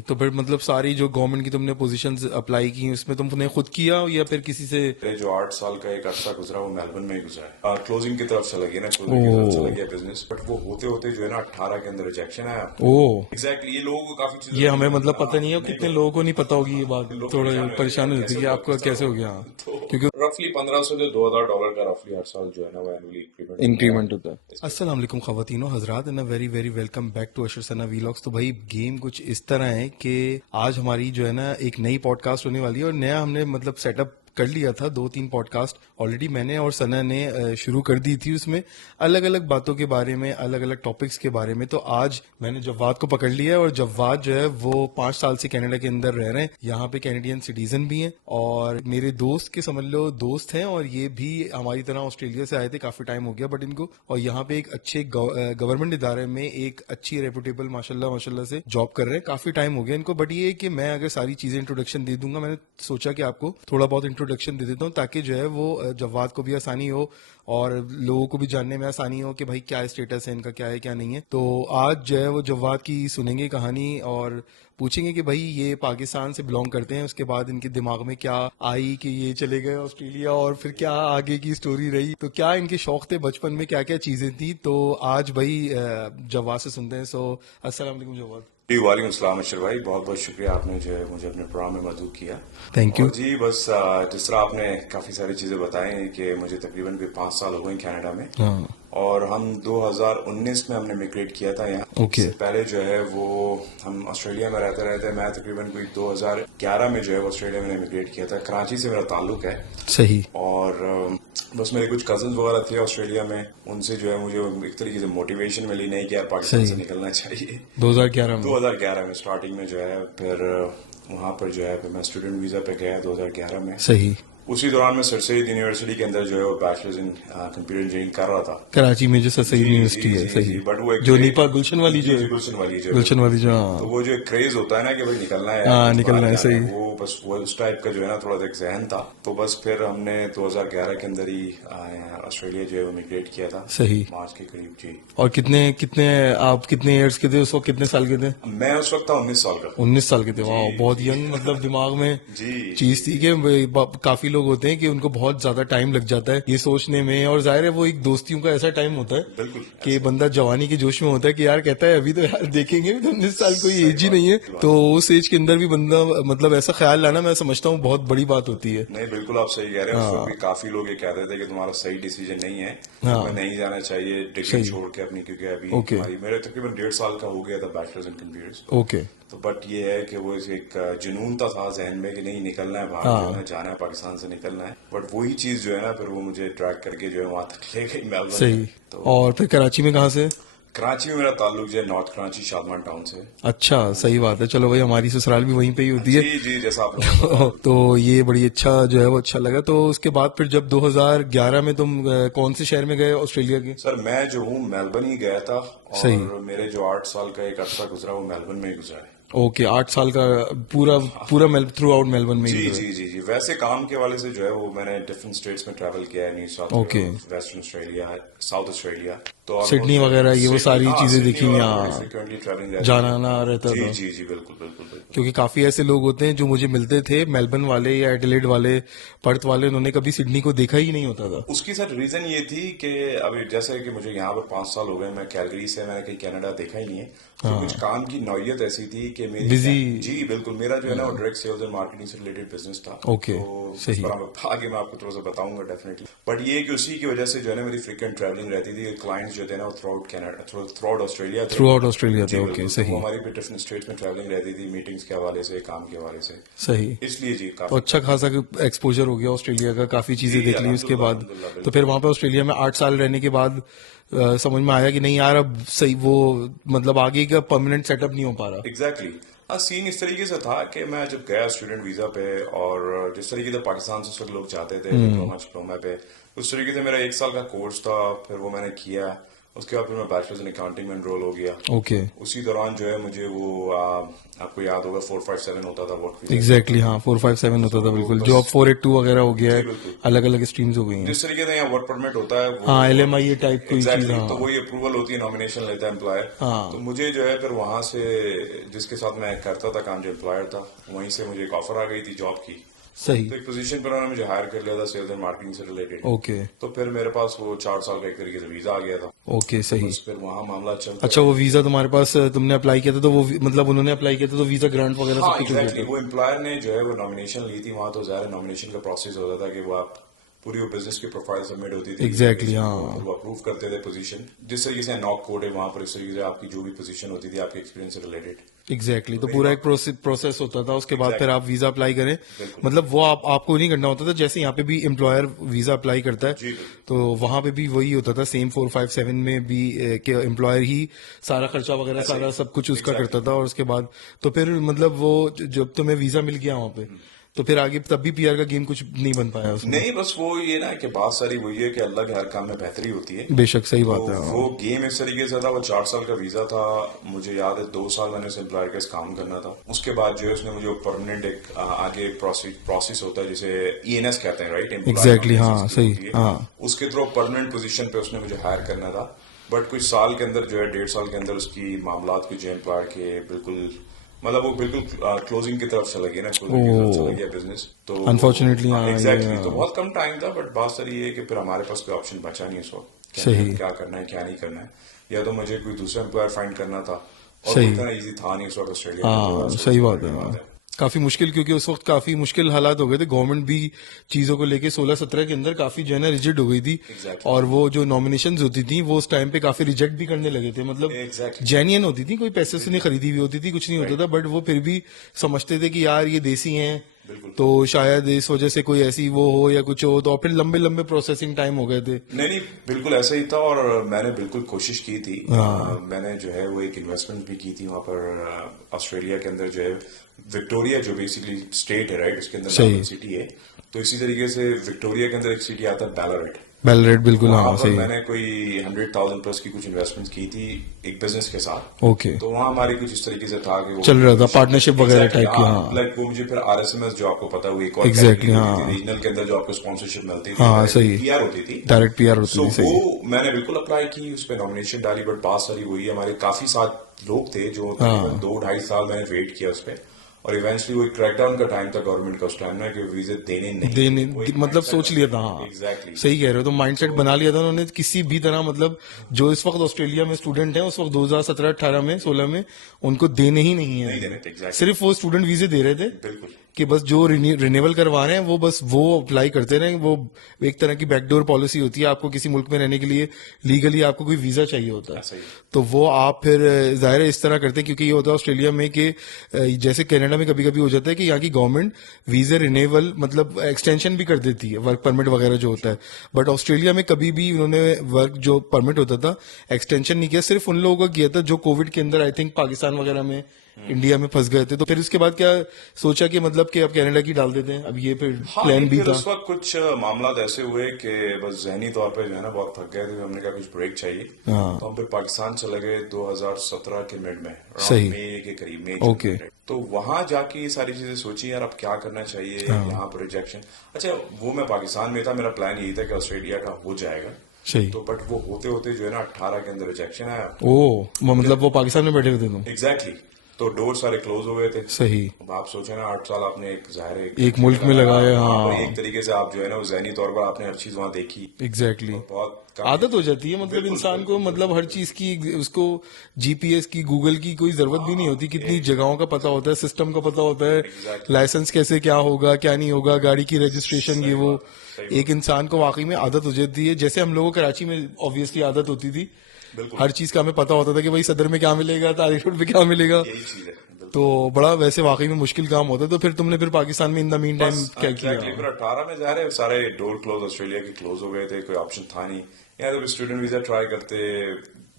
तो फिर मतलब सारी जो गवर्नमेंट की तुमने पोजीशंस अप्लाई की उसमें तुमने खुद किया या फिर किसी से? मेरे जो 8 साल का एक अरसा गुजरा वो मेलबर्न में ही गुजरा है। क्लोजिंग की तरफ चला गया ना, ओ। क्लोजिंग की तरफ चला गया बिजनेस, बट वो होते होते जो है ना 18 के अंदर रिजेक्शन आया। ओ। एग्जैक्टली ये लोगों को काफी चीजों ये का हमें नहीं मतलब पता। पता नहीं है, नहीं कितने पता। लोगों को नहीं पता होगी ये बात, लोग थोड़ा परेशान हो जाते हैं परेशान यार, हो जाती है कैसे कि हुआ, आपका किस तरह कैसे हो हुआ। गया। तो क्योंकि रफली 1500 से $2000 का रफली हर साल जो है ना वो एनुअली इंक्रीमेंट होता इंक्रीमेंट होता है। है। अस्सलाम वालेकुम ख़वातीनो हजरात and very very welcome back to Ashar Sana vlogs. तो भाई गेम कुछ इस तरह है कि आज हमारी जो है ना एक नई पॉडकास्ट होने वाली है और नया हमने मतलब सेटअप कर लिया था। 2-3 पॉडकास्ट ऑलरेडी मैंने और सना ने शुरू कर दी थी। उसमें अलग अलग बातों के बारे में, अलग अलग टॉपिक्स के बारे में। तो आज मैंने जव्वाद को पकड़ लिया है और जव्वाद जो है वो 5 साल से कनाडा के अंदर रह रहे हैं। यहाँ पे कैनेडियन सिटीजन भी हैं और मेरे दोस्त के समझ लो दोस्त हैं, और ये भी हमारी तरह ऑस्ट्रेलिया से आए थे, काफी टाइम हो गया बट इनको, और यहाँ पे एक अच्छे गवर्नमेंट इदारे में एक अच्छी रेपुटेबल माशाल्लाह माशाल्लाह से जॉब कर रहे हैं। काफी टाइम हो गया इनको, बट ये है कि मैं अगर सारी चीजें इंट्रोडक्शन दे दूंगा, मैंने सोचा कि आपको थोड़ा बहुत इंट्रोडक्शन दे देता हूँ ताकि जो है वो जवाद को भी आसानी हो और लोगों को भी जानने में आसानी हो कि भाई क्या स्टेटस है इनका, क्या है क्या नहीं है। तो आज जो है वो जवाद की सुनेंगे कहानी और पूछेंगे कि भाई ये पाकिस्तान से बिलोंग करते हैं, उसके बाद इनके दिमाग में क्या आई कि ये चले गए ऑस्ट्रेलिया, और फिर क्या आगे की स्टोरी रही, तो क्या इनके शौक थे बचपन में, क्या क्या चीजें थी। तो आज भाई जवाद से सुनते हैं। सो अस्सलाम वालेकुम जवाद। जी वालेकुम सलाम अशर भाई, बहुत बहुत शुक्रिया आपने जो है मुझे अपने प्रोग्राम में मदद किया। Thank you. और जी बस जिस तरह आपने काफ़ी सारी चीज़ें बताई कि मुझे तकरीबन भी 5 साल हो गए कनाडा में। हाँ। और हम 2019 में हमने मिग्रेट किया था यहाँ। ओके। इससे पहले जो है वो हम ऑस्ट्रेलिया में रहते रहते, मैं तकरीबन कोई 2011 में जो है वो ऑस्ट्रेलिया में मिग्रेट किया था। कराची से मेरा ताल्लुक है। सही। और बस मेरे कुछ कजन वगैरह थे ऑस्ट्रेलिया में, उनसे जो है मुझे एक तरीके से मोटिवेशन मिली, नहीं कि यार पाकिस्तान से सही। निकलना चाहिए। 2011 में। 2011 में स्टार्टिंग में जो है, फिर वहाँ पर जो है फिर मैं स्टूडेंट वीज़ा पे गया 2011 में। सही। उसी दौरान मैं सर सैयद यूनिवर्सिटी के अंदर जो है वो बैचलर्स इन कंप्यूटर इंजीनियरिंग कर रहा था। कराची में जो सही जी यूनिवर्सिटी जी है। जी सही। जी, बट वो एक जो नीपा गुलशन वाली जी जो जी है। गुलशन वाली जो है, गुलशन वाली जो, तो हाँ। वो जो एक क्रेज होता है ना कि भाई निकलना है यार, हाँ कुछ निकलना बाहर है। जाना है, सही। वो बस वो उस टाइप का जो है ना थोड़ा सा एक जहन था। तो बस फिर हमने 2011 के अंदर ही ऑस्ट्रेलिया जो है वो मिग्रेट किया था, सही। मार्च के करीब। जी। और कितने कितने आप कितने इयर्स के थे उस वक्त, कितने साल के थे? मैं उस वक्त था 19 साल का। 19 साल के थे। जी वाह, बहुत जी यंग, मतलब दिमाग में जी चीज थी कि काफी लोग होते हैं कि उनको बहुत ज्यादा टाइम लग जाता है ये सोचने में, और जाहिर है वो एक दोस्तियों का ऐसा टाइम होता है बिल्कुल कि ऐसे। बंदा जवानी के जोश में होता है कि यार कहता है अभी तो यार देखेंगे, तो 19 साल कोई सही एज ही बात, नहीं है। सही तो बात। उस एज के अंदर भी बंदा मतलब ऐसा ख्याल लाना, मैं समझता हूँ बहुत बड़ी बात होती है। नहीं बिल्कुल आप सही कह रहे हैं। उस वक्त हाँ। भी काफी लोग ये कहते थे कि तुम्हारा सही डिसीजन नहीं है, तुम्हें हाँ। नहीं जाना चाहिए डिग्री सही। छोड़ के अपनी, क्योंकि अभी ओके। हमारी मेरे तकरीबन 1.5 साल का हो गया था बैचलर्स इन कंप्यूटर्स। ओके। तो बट ये है कि वो एक जुनून था जहन में कि नहीं निकलना है बाहर, जो है ना हाँ। जाना है, पाकिस्तान से निकलना है। बट वही चीज जो है ना फिर वो मुझे ट्रैक करके जो है वहां तक ले गई मेलबर्न में। सही। तो और फिर कराची में कहाँ से? कराची में मेरा ताल्लुक जो है नॉर्थ कराची शादमान टाउन से। अच्छा, सही बात है। चलो भाई, हमारी ससुराल भी वहीं पे ही होती है। जी जी, जैसा आप लोगों को पता तो ये बड़ी अच्छा जो है वो अच्छा लगा। तो उसके बाद फिर जब 2011 में तुम कौन से शहर में गए ऑस्ट्रेलिया के? सर मैं जो हूँ मेलबर्न ही गया था। सही। और मेरे जो 8 साल का एक अरसा गुजरा वो मेलबर्न में ही गुजरा है। ओके, 8 साल का पूरा पूरा थ्रू आउट मेलबर्न में ही जी गुजरा जी जी जी, वैसे काम के वाले से जो है वो मैंने डिफरेंट स्टेट्स में ट्रैवल किया है, न्यू साउथ है। Okay. Wales, Western Australia, South Australia. तो सिडनी ऑलमोस्ट जो वगैरह ये वो सिडनी, सारी हाँ चीजें सिडनी देखी वगैरह तो बड़ी यहाँ, फ्रिक्वेंटली ट्रैवलिंग रहती जाना है। आना रहता जी था। जी जी, बिल्कुल बिल्कुल बिल्कुल। क्योंकि काफी ऐसे लोग होते हैं जो मुझे मिलते थे, मेलबर्न वाले या एडिलेड वाले, पर्थ वाले, उन्होंने कभी सिडनी को देखा ही नहीं होता था। उसकी सर रीजन ये थी कि अभी जैसे कि मुझे यहाँ पर 5 साल हो गए, मैं कैलगरी से, मैंने कहीं कनाडा देखा ही नहीं है। तो कुछ काम की नौयत ऐसी थी कि मेरी बिजी। जी बिल्कुल, मेरा जो है ना वो डायरेक्ट सेल्स एंड मार्केटिंग से रिलेटेड बिजनेस था। ओके। तो उस सही। पर आगे मैं आपको थोड़ा सा बताऊंगा डेफिनेटली। बट ये कि उसी की वजह से जो है ना मेरी फ्रिक्वेंट ट्रैवलिंग रहती थी। क्लाइंट्स जो थे ना वो through out Canada, through out Australia थे। थ्रू आउट ऑस्ट्रेलिया जी थे। ओके। बिल्कुल, तो वो सही। हमारी भी डिफरेंट स्टेट्स में ट्रैवलिंग रहती थी, मीटिंग्स के हवाले से, काम के हवाले से। सही। इसलिए जी तो काफी। अच्छा खासा एक्सपोजर हो गया ऑस्ट्रेलिया का, काफी जी चीजें देख ली उसके अल्हम्दुलिल्लाह बाद। अल्हम्दुलिल्लाह, तो फिर बिल्कुल। वहां पे ऑस्ट्रेलिया में 8 साल रहने के बाद समझ में आया कि नहीं यार, अब सही वो मतलब आगे का परमानेंट सेटअप नहीं हो पा रहा। एग्जैक्टली हाँ, सीन इस तरीके से था कि मैं जब गया स्टूडेंट वीजा पे, और जिस तरीके से पाकिस्तान से सब लोग जाते थे डिप्लोमा पे, उस तरीके से मेरा 1 साल का कोर्स था, फिर वो मैंने किया। उसके बाद फिर मैं बैचलर्स इन अकाउंटिंग में एनरोल हो गया। ओके, उसी दौरान जो है मुझे वो आपको याद होगा 457 होता था वर्क वीजा। एग्जैक्टली हाँ 457 होता था तो बिल्कुल, जो अब बस 482 वगैरह हो गया जी है, बिल्कुल, अलग अलग स्ट्रीम्स हो गई हैं। जिस तरीके से यहाँ वर्क परमिट होता है वो हाँ LMI ये टाइप कोई चीज, एग्जैक्टली तो हाँ वही अप्रूवल होती है, नॉमिनेशन लेता है एम्प्लॉयर। तो हाँ मुझे जो है फिर वहां से जिसके साथ मैं करता था काम, जो एम्प्लॉयर था, वहीं से मुझे एक ऑफर आ गई थी जॉब की। सही, तो एक पोजीशन पर उन्होंने मुझे हायर कर लिया था सेल्स एंड मार्केटिंग से रिलेटेड। ओके तो फिर मेरे पास वो 4 साल का एक तरीके से वीजा आ गया था। ओके तो सही। बस फिर वहां मामला चलता अच्छा वो रहा। वीजा तुम्हारे पास तुमने अप्लाई किया था तो वो मतलब उन्होंने अप्लाई किया था तो वीजा ग्रांट वगैरह सब हाँ कुछ हो गया एग्जैक्टली था? वो एम्प्लॉयर ने जो है वो नॉमिनेशन ली थी वहां, तो ज़ाहिर नॉमिनेशन का प्रोसेस होता था कि वो आप पूरी वो बिजनेस की प्रोफाइल सबमिट होती थी एग्जैक्टली यूनिवर्सिटी को, फिर हाँ वो अप्रूव करते थे पोजीशन। जिस तरीके से नॉक कोड है वहां पर, इस तरीके से आपकी जो भी पोजीशन होती थी आपके एक्सपीरियंस से रिलेटेड। एग्जैक्टली तो तो मेरी पूरा एक नॉक प्रोसेस होता था, उसके बाद फिर एग्जैक्टली आप वीजा अप्लाई करें। बिल्कुल मतलब वो आपको नहीं करना होता था, जैसे यहाँ पे भी एम्प्लॉयर वीजा अप्लाई करता है जी बिल्कुल तो वहां पे भी वही होता था सेम 457 में भी कि एम्प्लॉयर ही सारा खर्चा वगैरह ऐसे ही सारा सब कुछ उसका एग्जैक्टली। करता था। और उसके बाद तो फिर मतलब वो जब तुम्हें वीजा मिल गया वहां पे तो फिर आगे तब भी PR का गेम कुछ नहीं बन पाया उसमें? नहीं बस वो ये ना कि बात सारी वही है कि अल्लाह के हर काम में बेहतरी होती है। बेशक सही तो बात है हाँ। वो गेम इस तरीके से था, वो 4 साल का वीजा था। मुझे याद है 2 साल मैंने उस एम्प्लॉयर के साथ काम करना था। उसके बाद जो है उसने मुझे परमानेंट एक आगे प्रोसेस होता है जिसे ENS कहते हैं, राइट, एम्प्लॉय एग्जैक्टली नॉमिनेशन हाँ स्कीम सही होती है। हाँ उसके थ्रू परमानेंट पोजीशन पे उसने मुझे हायर करना था। बट कुछ साल के अंदर जो है 1.5 साल के अंदर उसकी मामलात कुछ जो एम्प्लॉयर के बिल्कुल मतलब वो बिल्कुल क्लोजिंग की तरफ चला गया ना, क्लोजिंग की तरफ चला ओ गया बिजनेस। तो अनफॉर्चुनेटली हाँ ये एग्जैक्टली तो बहुत कम टाइम था, बट बात सारी ये है कि फिर हमारे पास कोई ऑप्शन बचा नहीं उस वक्त कि हमें सही अब क्या करना है क्या नहीं करना है। या तो मुझे कोई दूसरा एम्प्लॉयर फाइंड करना था, और वो सही इतना इजी था नहीं उस वक्त ऑस्ट्रेलिया में, हाँ सही 2016-17 बात है की हाँ। बात है। काफी मुश्किल, क्योंकि उस वक्त काफी मुश्किल हालात हो गए थे, गवर्नमेंट भी चीजों को लेके 16-17 के अंदर काफी जो है ना रिजिड हो गई थी। एग्जैक्टली और वो जो नॉमिनेशंस होती थी वो उस टाइम पे काफी रिजेक्ट भी करने लगे थे, मतलब एग्जैक्टली जेन्युइन होती थी, कोई पैसे से नहीं खरीदी हुई होती थी, कुछ नहीं होता राइट था, बट वो फिर भी समझते थे कि यार ये देसी हैं बिल्कुल। तो शायद इस वजह से कोई ऐसी वो हो या कुछ हो, तो फिर लंबे लंबे प्रोसेसिंग टाइम हो गए थे। नहीं नहीं बिल्कुल ऐसा ही था, और मैंने बिल्कुल कोशिश की थी। हाँ मैंने जो है वो एक इन्वेस्टमेंट भी की थी वहां पर ऑस्ट्रेलिया के अंदर जो है विक्टोरिया, जो बेसिकली स्टेट है राइट, उसके अंदर सही, मेलबर्न सिटी है। तो इसी तरीके से विक्टोरिया के अंदर एक सिटी आता है बैलोरेट। बैलरेट तो बिल्कुल वहां हाँ पर सही, मैंने कोई 100,000 प्लस की कुछ इन्वेस्टमेंट की थी एक बिजनेस के साथ। ओके तो वहाँ हमारी कुछ इस तरीके से था कि वो चल मुझे रहा था पोजीशन पार्टनरशिप वगैरह एग्जैक्टली टाइप की हाँ, हाँ। लाइक वो मुझे फिर RSMS जो आपको पता है वो एक और एग्जैक्टली कैटेगरी होती थी हाँ रीजनल के अंदर, जो आपको स्पॉन्सरशिप मिलती थी, हाँ डायरेक्टली सही, PR होती थी। डायरेक्ट PR होती सो थी वो सही। मैंने बिल्कुल अप्लाई की, उस पर नॉमिनेशन डाली, बट बात सारी वही है, हमारे काफी साथ लोग थे जो तकरीबन हाँ 2-2.5 साल मैंने वेट किया उस पर। और इवेंचुअली वो क्रैकडाउन का टाइम था गवर्नमेंट का उस टाइम ना, कि वीजे देने नहीं थे, देने वो एक मतलब माइंडसेट सोच लिया था हाँ। एग्जैक्टली। सही कह रहे हो, तो माइंडसेट बना लिया था उन्होंने किसी भी तरह, मतलब जो इस वक्त ऑस्ट्रेलिया में स्टूडेंट हैं उस वक्त 2017-18 में 16 में उनको देने ही नहीं नहीं है। देने थे एग्जैक्टली सिर्फ वो स्टूडेंट वीजे दे रहे थे बिल्कुल कि बस जो रिन्यूअल करवा रहे हैं वो बस वो अप्लाई करते रहे। वो एक तरह की बैकडोर पॉलिसी होती है, आपको किसी मुल्क में रहने के लिए लीगली आपको कोई वीजा चाहिए होता है, ऐसा ही तो वो आप फिर जाहिर है इस तरह करते हैं, क्योंकि ये होता है ऑस्ट्रेलिया में कि जैसे कनाडा में कभी कभी हो जाता है कि यहाँ की गवर्नमेंट वीजे रिन्यूअल मतलब एक्सटेंशन भी कर देती है, वर्क परमिट वगैरह जो होता है, बट ऑस्ट्रेलिया में कभी भी उन्होंने वर्क जो परमिट होता था एक्सटेंशन नहीं किया, सिर्फ उन लोगों का किया था जो कोविड के अंदर आई थिंक पाकिस्तान वगैरह में इंडिया में फंस गए थे। तो फिर उसके बाद क्या सोचा कि मतलब कि अब कनाडा की डाल देते हैं, अब ये फिर हाँ प्लान नहीं, भी फिर था। उस वक्त कुछ मामला ऐसे हुए कि बस जहनी तौर पे जो है ना बहुत थक गए थे, हमने कहा कुछ ब्रेक चाहिए। हाँ तो हम फिर पाकिस्तान चले गए 2017 के मिड में, सही, अराउंड मई के करीब, मई ओके जून। तो वहां जाके ये सारी चीजें सोची यार अब क्या करना चाहिए, हाँ यहाँ पर रिजेक्शन। अच्छा वो मैं पाकिस्तान में था, मेरा प्लान यही था कि ऑस्ट्रेलिया का हो जाएगा। सही। तो बट वो होते होते जो है ना 18 के अंदर रिजेक्शन आया। ओ वो मतलब वो पाकिस्तान में बैठे हुए थे तुम? एग्जैक्टली तो डोर सारे क्लोज हो गए थे। सही, अब आप सोचे ना 8 साल आपने एक जाहिर है एक मुल्क में लगाया वहां पर, हाँ एक तरीके से आप जो है ना वो जहनी तौर पर आपने हर चीज वहां देखी, एग्जैक्टली और बहुत आदत हो जाती है, मतलब बिल्कुल इंसान को बिल्कुल मतलब हर चीज की उसको GPS की गूगल की कोई जरूरत भी नहीं होती, कितनी जगहों का पता होता है, सिस्टम का पता होता है, एग्जैक्टली लाइसेंस कैसे क्या होगा क्या नहीं होगा, गाड़ी की रजिस्ट्रेशन ये सही वो, बात सही एक इंसान को वाकई में आदत हो जाती है। जैसे हम लोगों को कराची में ऑब्वियसली आदत होती थी, बात बिल्कुल हर चीज का हमें पता होता था कि भाई सदर में क्या मिलेगा, तारिक रोड पे क्या मिलेगा, यही चीज है बिल्कुल। तो बड़ा वैसे वाकई में मुश्किल काम होता है। तो फिर तुमने फिर पाकिस्तान में इन द मीन टाइम बस क्या एग्जैक्टली फिर किया? 18 में जा रहे सारे डोर क्लोज ऑस्ट्रेलिया के क्लोज हो गए थे, कोई ऑप्शन था नहीं। यार जब स्टूडेंट वीजा ट्राई करते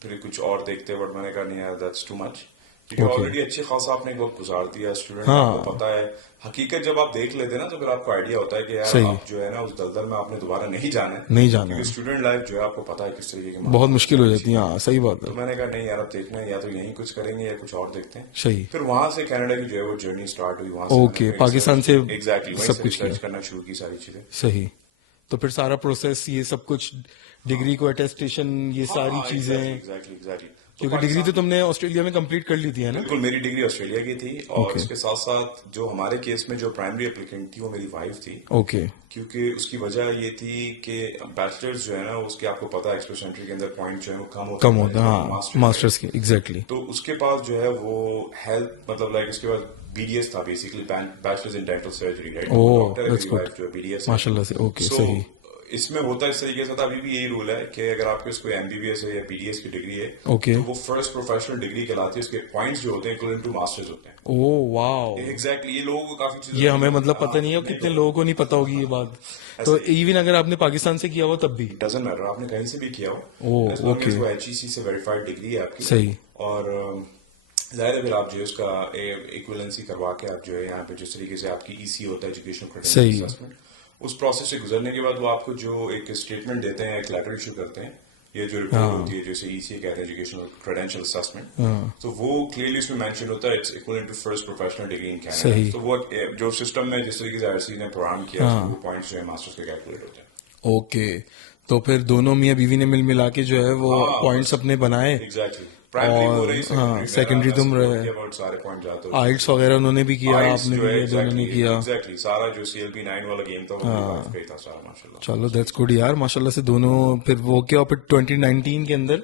फिर कुछ और देखते, बट मैंने कहा नहीं यार दैट्स टू मच, क्योंकि ओके। ऑलरेडी अच्छी खासा आपने एक वक्त गुजार दिया स्टूडेंट, आपको हाँ पता है हकीकत। जब आप देख लेते हैं ना तो फिर आपको आइडिया होता है कि यार सही, आप जो है ना उस दलदल में आपने दोबारा नहीं जाना है, नहीं जाना क्योंकि है, स्टूडेंट लाइफ जो है आपको पता है किस तरीके के बहुत मामला मुश्किल हो सारी जाती है, चीजें। हाँ सही बात तो है, मैंने कहा नहीं यार, अब देखना है, या तो यहीं कुछ करेंगे या कुछ और देखते हैं। सही। फिर वहां से कनाडा की जो है वो जर्नी स्टार्ट हुई, वहां से मैंने ओके, अपनी पाकिस्तान रिसर्च, से एग्जैक्टली वहीं सब से कुछ किया, रिसर्च करना शुरू की सारी चीजें। सही। तो फिर सारा प्रोसेस ये सब कुछ, डिग्री को अटेस्टेशन, ये हाँ सारी हाँ, एग्जैक्टली चीजें, एग्जैक्टली एग्जैक्टली। तो क्योंकि डिग्री तो पाकिस्तान, तुमने ऑस्ट्रेलिया में कंप्लीट कर ली थी है ना? बिल्कुल मेरी डिग्री ऑस्ट्रेलिया की थी, और ओके उसके साथ साथ जो हमारे केस में जो प्राइमरी एप्लीकेंट थी वो मेरी वाइफ थी। ओके, क्योंकि उसकी वजह ये थी कि बैचलर्स जो है ना उसके आपको पता है एक्सप्रेस एंट्री के अंदर पॉइंट जो है वो कम होते कम जा रहे होता है, थे हाँ मास्टर्स में। मास्टर्स के, एग्जैक्टली। तो उसके पास जो है वो हेल्थ मतलब लाइक उसके बाद बीडीएस था, basically bachelors in dental surgery, right. ओ वो डॉक्टर है दैट्स मेरी गुड, वाइफ जो है, बीडीएस है। माशाल्लाह से, ओके सो सही। इसमें होता है इस तरीके से था, अभी भी यही रूल है कि अगर आपके पास कोई एमबीबीएस है या बीडीएस की डिग्री है ओके, तो वो फर्स्ट प्रोफेशनल डिग्री कहलाती है, उसके पॉइंट्स जो होते हैं इक्वल टू मास्टर्स होते हैं। ओ वाओ, एग्जैक्टली, ये लोगों को काफी चीजों ये में हमें मतलब पता हाँ नहीं है और नहीं कितने पता, लोगों को नहीं पता होगी ये बात। तो ऐसे ही। इवन अगर आपने पाकिस्तान से किया हो तब भी? डजेंट मैटर, आपने कहीं से भी किया हो, ओ एज लॉन्ग ओके, एज वो एचईसी से वेरीफाइड डिग्री है आपकी। सही और जाहिर है फिर आप जो है उसका इक्विवेलेंसी करवा के आप जो है यहाँ पे जिस तरीके से आपकी ईसी होता है, एजुकेशनल क्रेडेंशियल सही, असेसमेंट, उस प्रोसेस से गुजरने के बाद वो आपको जो एक स्टेटमेंट देते हैं, एक लेटर इशू करते हैं, ये जो रिपोर्ट हाँ होती है जैसे ईसी कहते हैं, एजुकेशनल क्रेडेंशियल असेसमेंट। हाँ तो वो क्लियरली उसमें मेंशन होता है it's equal to first professional degree in Canada. सही, तो वो जो सिस्टम में जिस तरीके से आरसी ने प्रोग्राम किया उसमें वो हाँ पॉइंट्स जो है मास्टर्स के कैलकुलेट होते हैं। ओके। तो फिर दोनों मियाँ बीवी ने मिल मिला के जो है वो हाँ पॉइंट्स बस, अपने बनाए, एग्जैक्टली। प्राइमरी वो और रही, हाँ सेकेंडरी मेरा सेकेंडरी तुम नसीब रहे, बल्कि अबाउट सारे पॉइंट जाते हो आइल्स वगैरह उन्होंने भी किया, आइल्स आपने जो भी है किया, दोनों ने एग्जैक्टली किया। एग्जैक्टली सारा जो CLP 9 वाला गेम था वो मेरी वाइफ का ही था सारा, माशाल्लाह। चलो दैट्स गुड यार, माशाल्लाह से दोनों। फिर वो क्या, फिर 2019 के अंदर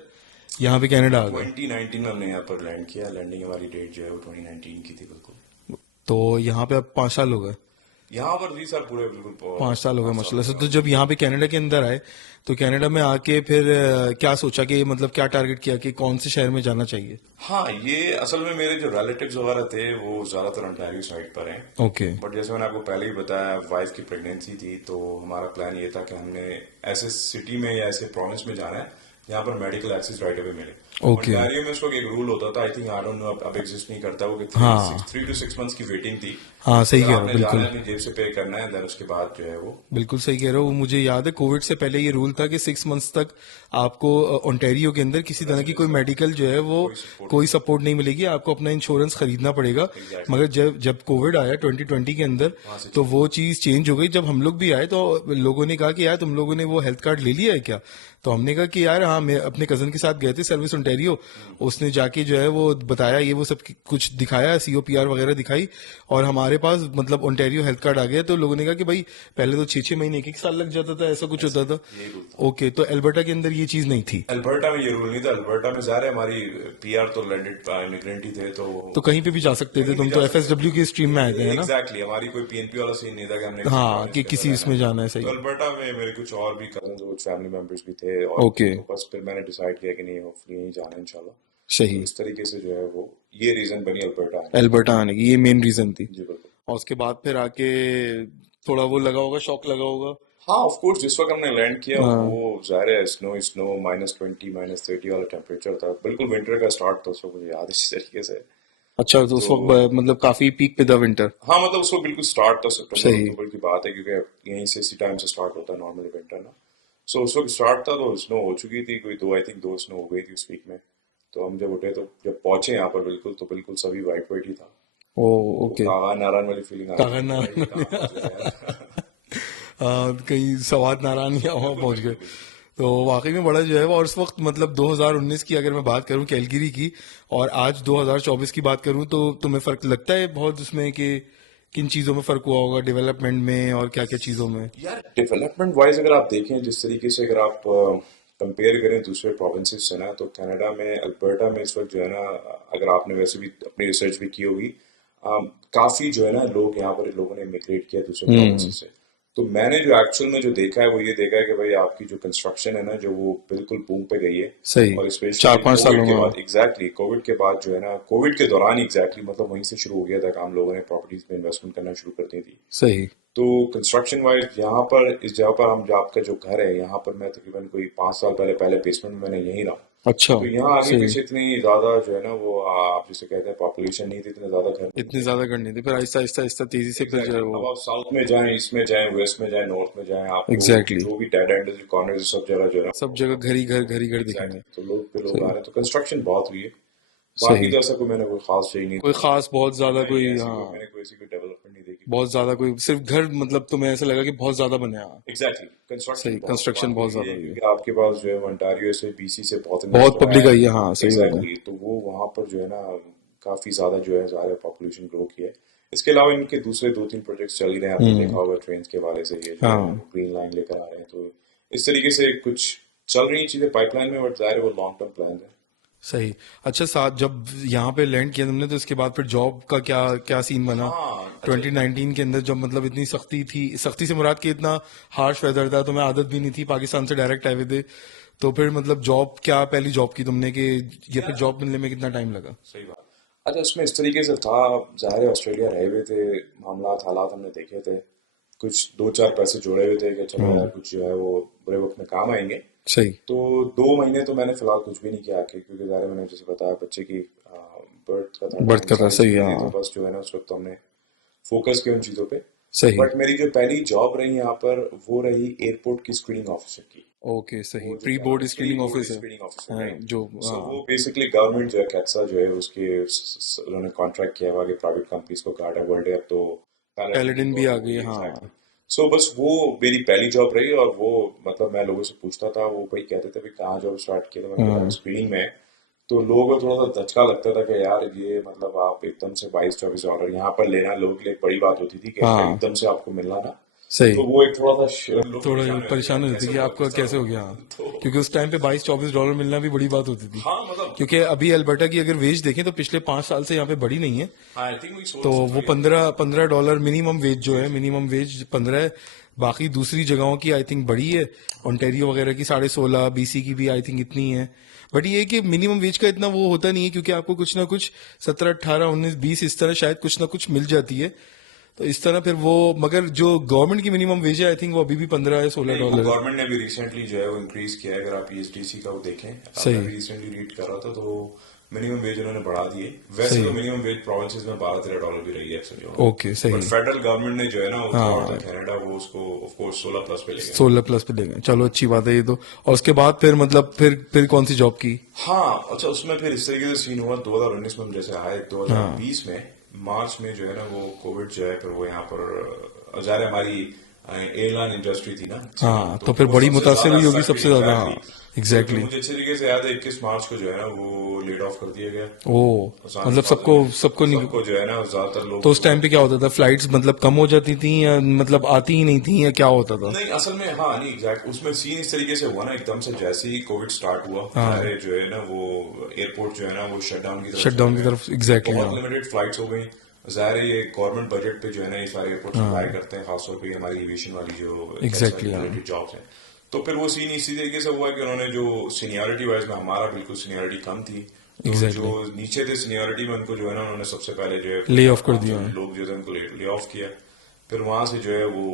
यहाँ पे कनाडा आ गए? 2019 में हमने यहाँ पर लैंड किया, लैंडिंग हमारी डेट जो है वो 2019 की थी बिल्कुल। तो यहाँ पे अब 5 साल हो गए? यहाँ पर जी सर पूरे बिल्कुल 5 साल हो गए 5 साल माशाल्लाह हो से। गए तो मुझे। जब यहाँ पे कनाडा के अंदर आए, तो कनाडा में आके फिर क्या सोचा कि मतलब क्या टारगेट किया कि कौन से शहर में जाना चाहिए? हाँ, ये असल में मेरे जो रिलेटिव्स वगैरह थे वो ज्यादातर ओंटारियो साइड पर हैं। ओके बट जैसे मैंने आपको पहले ही बताया, वाइफ की प्रेगनेंसी थी, तो हमारा प्लान ये था कि हमने ऐसे सिटी में या ऐसे प्रोविंस में जाना है जहाँ पर मेडिकल एक्सेस राइट अवे मिले। ओके, ओंटारियो में उस वक्त एक रूल होता था, I think I don't know अब एग्जिस्ट नहीं करता, वो कि हाँ 3 to 6 मंथ्स की वेटिंग थी। हाँ सही अगर कह रहे हो, आपने जाना बिल्कुल है अपनी जेब से पे करना है, देन उसके बाद जो है वो बिल्कुल सही कह रहे हो। वो मुझे याद है कोविड से पहले ये रूल था कि 6 मंथ्स तक आपको ओंटारियो के अंदर किसी तरह की कोई मेडिकल जो है वो कोई सपोर्ट कोई सपोर्ट नहीं मिलेगी, आपको अपना इंश्योरेंस खरीदना पड़ेगा। एग्जैक्टली मगर जब जब कोविड आया 2020 के अंदर, वहां से तो चेंज। वो चीज चेंज हो गई। जब हम लोग भी आए तो लोगों ने कहा कि यार तुम लोगों ने वो हेल्थ कार्ड ले लिया है क्या? तो हमने कहा कि यार हाँ, मैं अपने कजन के साथ गए थे सर्विस ओंटारियो, उसने जाके जो है वो बताया, ये वो सब कुछ दिखाया, COPR वगैरह दिखाई, और हमारे पास मतलब ओंटारियो हेल्थ कार्ड आ गया। तो लोगों ने कहा कि भाई पहले तो 6-6 महीने 1-1 साल लग जाता था, ऐसा कुछ होता था। यही रूल था। ओके, तो एल्बर्टा के अंदर ये चीज नहीं थी? अल्बर्टा में ये रूल नहीं था, अल्बर्टा में ज़ाहिर है हमारी पीआर तो लैंडेड इमिग्रेंट ही थे, तो तो कहीं पे भी जा सकते थे, कहीं भी तुम जा तो सकते FSW की स्ट्रीम में आए थे थे। है ना? एग्जैक्टली, हमारी कोई PNP वाला सीन नहीं था कि हमने किसी हाँ, province कि के किसी अंदर इसमें रहना जाना है, है। सही। तो अल्बर्टा में मेरे कुछ और भी कजन कुछ फैमिली मेंबर्स भी थे, और ओके, तो बस फिर मैंने डिसाइड किया कि नहीं, होपफुली यहीं जाना है इंशाल्लाह। तो सही। इस तरीके से जो है वो ये रीजन बनी अल्बर्टा आने की। एल्बर्टा आने की ये मेन रीजन थी। जी बिल्कुल। और उसके बाद फिर आके थोड़ा वो लगा होगा, शौक लगा होगा। हाँ ऑफ कोर्स, जिस वक्त हमने लैंड किया हाँ, वो जाहिर है स्नो स्नो -20 -30 वाला टेम्परेचर था, बिल्कुल विंटर का स्टार्ट था, उसको मुझे याद है इसी तरीके से। अच्छा, तो उस तो वक्त मतलब काफी पीक पे था विंटर। हाँ मतलब उसको बिल्कुल स्टार्ट था, सितंबर सही, अक्टूबर की बात है, क्योंकि यहीं से इसी टाइम से स्टार्ट होता है नॉर्मली विंटर ना। सो उस वक्त स्टार्ट था, तो स्नो हो चुकी थी, कोई दो आई थिंक 2 स्नो हो गई थी उस वीक में। तो हम जब उठे, तो जब पहुंचे यहाँ पर बिल्कुल, तो बिल्कुल सभी वाइट वाइट ही था। ओ तो ओके। कागा नारायण वाली फीलिंग आ रही कागन थी कि भाई ये नारायण कहाँ पहुंच गए यार। कहीं सवाद नारायण या वहां बिल्कुल पहुंच गए। बिल्कुल बिल्कुल। तो वाकई में बड़ा जो है वो, और उस वक्त मतलब 2019 की अगर मैं बात करूं कैलगरी की, और आज 2024 की बात करूं, तो तुम्हें फर्क लगता है बहुत उसमें कि किन चीजों में फर्क हुआ होगा, डेवलपमेंट में और क्या क्या चीजों में? यार डेवलपमेंट वाइज अगर आप देखें, जिस तरीके से अगर आप कंपेयर करें दूसरे प्रोविंसेस से ना, तो कनाडा में अल्बर्टा में इस वक्त जो है ना, अगर आपने वैसे भी अपनी रिसर्च भी की होगी, काफी जो है ना लोग यहाँ पर लोगों ने इमिग्रेट किया दूसरे हम्म, प्रोविंसेस से। तो मैंने जो एक्चुअल में जो देखा है वो ये देखा है कि भाई आपकी जो कंस्ट्रक्शन है ना, जो वो बिल्कुल बूम पे गई है। सही। और चार स्पेशली पांच कोविड सालों के में, बाद, एग्जैक्टली कोविड के बाद जो है ना, कोविड के दौरान एग्जैक्टली मतलब वहीं से शुरू हो गया था काम, लोगों ने प्रॉपर्टीज में इन्वेस्टमेंट करना शुरू कर दी थी। सही। तो कंस्ट्रक्शन वाइज यहाँ पर, इस जगह पर हम, जो आपका जो घर है यहाँ पर, मैं तकरीबन कोई 5 साल पहले पहले बेसमेंट में मैंने यहीं रहा। अच्छा। तो यहाँ आगे सही। पीछे इतनी ज्यादा जो है ना वो आप जिसे कहते हैं पॉपुलेशन नहीं थी, इतने ज्यादा घर नहीं इतनी थे। ज्यादा करनी थी, फिर आहिस्ता आहिस्ता आहिस्ता तेजी से फिर जो है एग्जैक्टली वो। अब आप साउथ में जाएं, ईस्ट में जाएं, वेस्ट में जाएं, नॉर्थ में जाएं, आपको एग्जैक्टली। जो भी डेड एंड कॉर्नर सब जगह जो है ना सब जगह घर ही घर घर ही घर दिखेंगे। एग्जैक्टली तो लोग पे लोग आ सही। रहे हैं, तो कंस्ट्रक्शन बहुत हुई है। बाकी सही। तो ऐसा कोई मैंने कोई खास चीज नहीं कोई देखी। खास बहुत ज्यादा नहीं कोई, ऐसी कोई हाँ। मैंने कोई ऐसी कोई डेवलपमेंट नहीं देखी। बहुत ज्यादा कोई सिर्फ घर, मतलब तुम्हें ऐसा लगा कि बहुत ज्यादा बने, हाँ। एग्जैक्टली कंस्ट्रक्शन सही, बहुत है। कंस्ट्रक्शन बात बहुत वही ज्यादा है हुई है। क्योंकि आपके पास जो है ओंटारियो से बीसी से बहुत बहुत इन्वेस्टर पब्लिक आया है। आई है, हाँ सही बोल रहे हैं। एग्जैक्टली तो वो वहां पर जो है ना काफी ज्यादा जो है ज़्यादा पॉपुलेशन ग्रो की है। इसके अलावा इनके दूसरे दो तीन प्रोजेक्ट्स चल ही रहे हैं, आपने देखा हम्म। होगा ट्रेन के हवाले से, ये जो है ना हाँ। वो ग्रीन लाइन लेकर आ रहे हैं, तो इस तरीके से कुछ चल रही चीजें पाइपलाइन में, बट ज़ाहिर है वो लॉन्ग टर्म प्लान है। सही। अच्छा, साथ जब यहाँ पे लैंड किया तुमने तो इसके बाद फिर जॉब का क्या क्या सीन बना? हाँ अच्छा। 2019 के अंदर जब मतलब इतनी सख्ती थी, सख्ती से मुराद कि इतना हार्श वेदर था, तुम्हें आदत भी नहीं थी, पाकिस्तान से डायरेक्ट आए हुए थे, तो फिर मतलब जॉब क्या पहली जॉब की तुमने कि ये फिर यार जॉब मिलने में कितना टाइम लगा? सही बात। अच्छा उसमें इस तरीके से था, ज़ाहिर है ऑस्ट्रेलिया रहे हुए थे, मामलात हालात हमने देखे थे, कुछ दो चार पैसे जोड़े हुए थे कि चलो यार हम्म। कुछ जो है वो बुरे वक्त में काम आएंगे। सही। तो 2 महीने तो मैंने फिलहाल कुछ भी नहीं किया आके, क्योंकि ज़ाहिर है मैंने जैसे बताया बच्चे की बर्थ का था बर्थ टाइम, का था, सारी सही, चीज़ें थी, तो हाँ। बस जो है ना उस वक्त हमने फोकस किया उन चीज़ों पे। सही। बट मेरी जो पहली जॉब रही यहाँ पर वो रही एयरपोर्ट की स्क्रीनिंग ऑफिसर की। ओके, सही। वो जो प्री बोर्ड कहलाता है pre screening board office screening officer, है राइट। जो, सो हाँ। वो बेसिकली गवर्नमेंट जो है कैट्सा जो है उसके उन्होंने कॉन्ट्रैक्ट किया हुआ कि प्राइवेट कंपनीज को कार्ड है, वर्ल्ड अब तो पैलाडिन पैलेडिन भी और आ वो गई भी है, एग्जैक्टली। हाँ। सो बस वो मेरी पहली जॉब रही, और वो मतलब मैं लोगों से पूछता था, वो भाई कहते थे भाई कहाँ जॉब स्टार्ट किया, तो मैंने बताया हम्म। स्क्रीनिंग में। तो लोगों को थोड़ा सा धचका लगता था कि यार ये मतलब आप एकदम से 22-24 डॉलर यहाँ पर लेना लोगों के लिए एक बड़ी बात होती थी कि हाँ। एकदम से आपको मिलना ना। सही। तो वो एक थोड़ा सा लोग थोड़ा परेशान हो जाते थे, परेशान यार हो जाती कैसे थी कि होगा आपका किस तरह कैसे हो गया, होगा। हाँ। तो क्योंकि उस टाइम पे 22-24 डॉलर मिलना भी बड़ी बात होती थी। हाँ मतलब क्योंकि अभी अल्बर्टा की अगर वेज देखें तो पिछले 5 साल से यहाँ पे बढ़ी नहीं है। हाँ आई थिंक वही तो 16-17 वो ही है। 15 15 डॉलर मिनिमम वेज जो जी है, जी। मिनिमम वेज 15 है। बाकी दूसरी जगहों की आई थिंक बढ़ी है। ओंटेरियो वगैरह की 16.5, बीसी की भी आई थिंक इतनी है। बट ये है कि मिनिमम वेज का इतना वो होता नहीं है, क्योंकि आपको कुछ ना कुछ 17 18 19 20 इस तरह शायद कुछ ना कुछ मिल जाती है। तो इस तरह फिर वो, मगर जो गवर्नमेंट की मिनिमम वेज है आई थिंक वो अभी भी 15 या 16 नहीं वो डॉलर है। गवर्नमेंट ने भी रिसेंटली जो है वो इंक्रीज किया है, अगर आप ईएसटीसी का वो देखें। मैं सही। भी रिसेंटली रीड कर रहा था, तो मिनिमम वेज उन्होंने बढ़ा दिए। वैसे तो सही। मिनिमम वेज प्रोविंसेस में 12-13 डॉलर भी रही है अक्सर जो है। ओके, बट सही। फेडरल गवर्नमेंट ने जो है ना वो थ्रू आउट द हाँ। कनाडा वो उसको ऑफ कोर्स 16+ पे ले गए। 16 प्लस पे ले गए, चलो अच्छी बात है ये तो। और उसके बाद फिर मतलब फिर कौन सी जॉब की? हाँ अच्छा उसमें फिर इस तरीके से सीन हुआ 2019 में हम जैसे आए, हाँ। 2020 में मार्च में जो है ना वो कोविड जो है फिर वो यहाँ पर ज़ाहिर है हमारी एयरलाइन इंडस्ट्री थी ना, हाँ, तो तो फिर वो बड़ी सबसे मुतासिर ज्यादा हुई होगी, अफेक्टेड सबसे ज्यादा, एग्जैक्टली। हाँ। तो एग्जैक्टली। मुझे अच्छे तरीके से याद है 21 मार्च को जो है ना वो लेट ऑफ कर दिया गया ओ। असानी मतलब सबको फाजिल में। सबको सबको जो है ना ज्यादातर तो लोग उस टाइम पे क्या होता था, फ्लाइट्स मतलब कम हो जाती थी या मतलब आती ही नहीं थी या क्या होता था? नहीं असल में हाँ नहीं एग्जैक्ट उसमें सीन इस तरीके से हुआ ना, एकदम से जैसे ही कोविड स्टार्ट हुआ हाँ। सारे जो है ना वो एयरपोर्ट जो है ना वो शटडाउन की तरफ शट चले डाउन की गए। तरफ, एग्जैक्टली, बहुत हाँ। लिमिटेड फ्लाइट्स हो गई। जाहिर है ये गवर्नमेंट बजट पे जो है ना ये सारे एयरपोर्ट सप्लाई हाँ। करते हैं, खासतौर पे हमारी एविएशन वाली जो एग्जैक्टली, हाँ। रिलेटेड जॉब्स हैं। तो फिर वो सीन इसी तरीके से हुआ कि उन्होंने जो सीनियरिटी वाइज में हमारा बिल्कुल सीनियरिटी कम थी, तो जो एग्जैक्टली। नीचे थे सीनियरिटी में उनको जो है ना उन्होंने सबसे पहले जो है ले ऑफ कर 4-5 दिया है। लोग जो थे उनको ले ऑफ किया। फिर वहां से जो है वो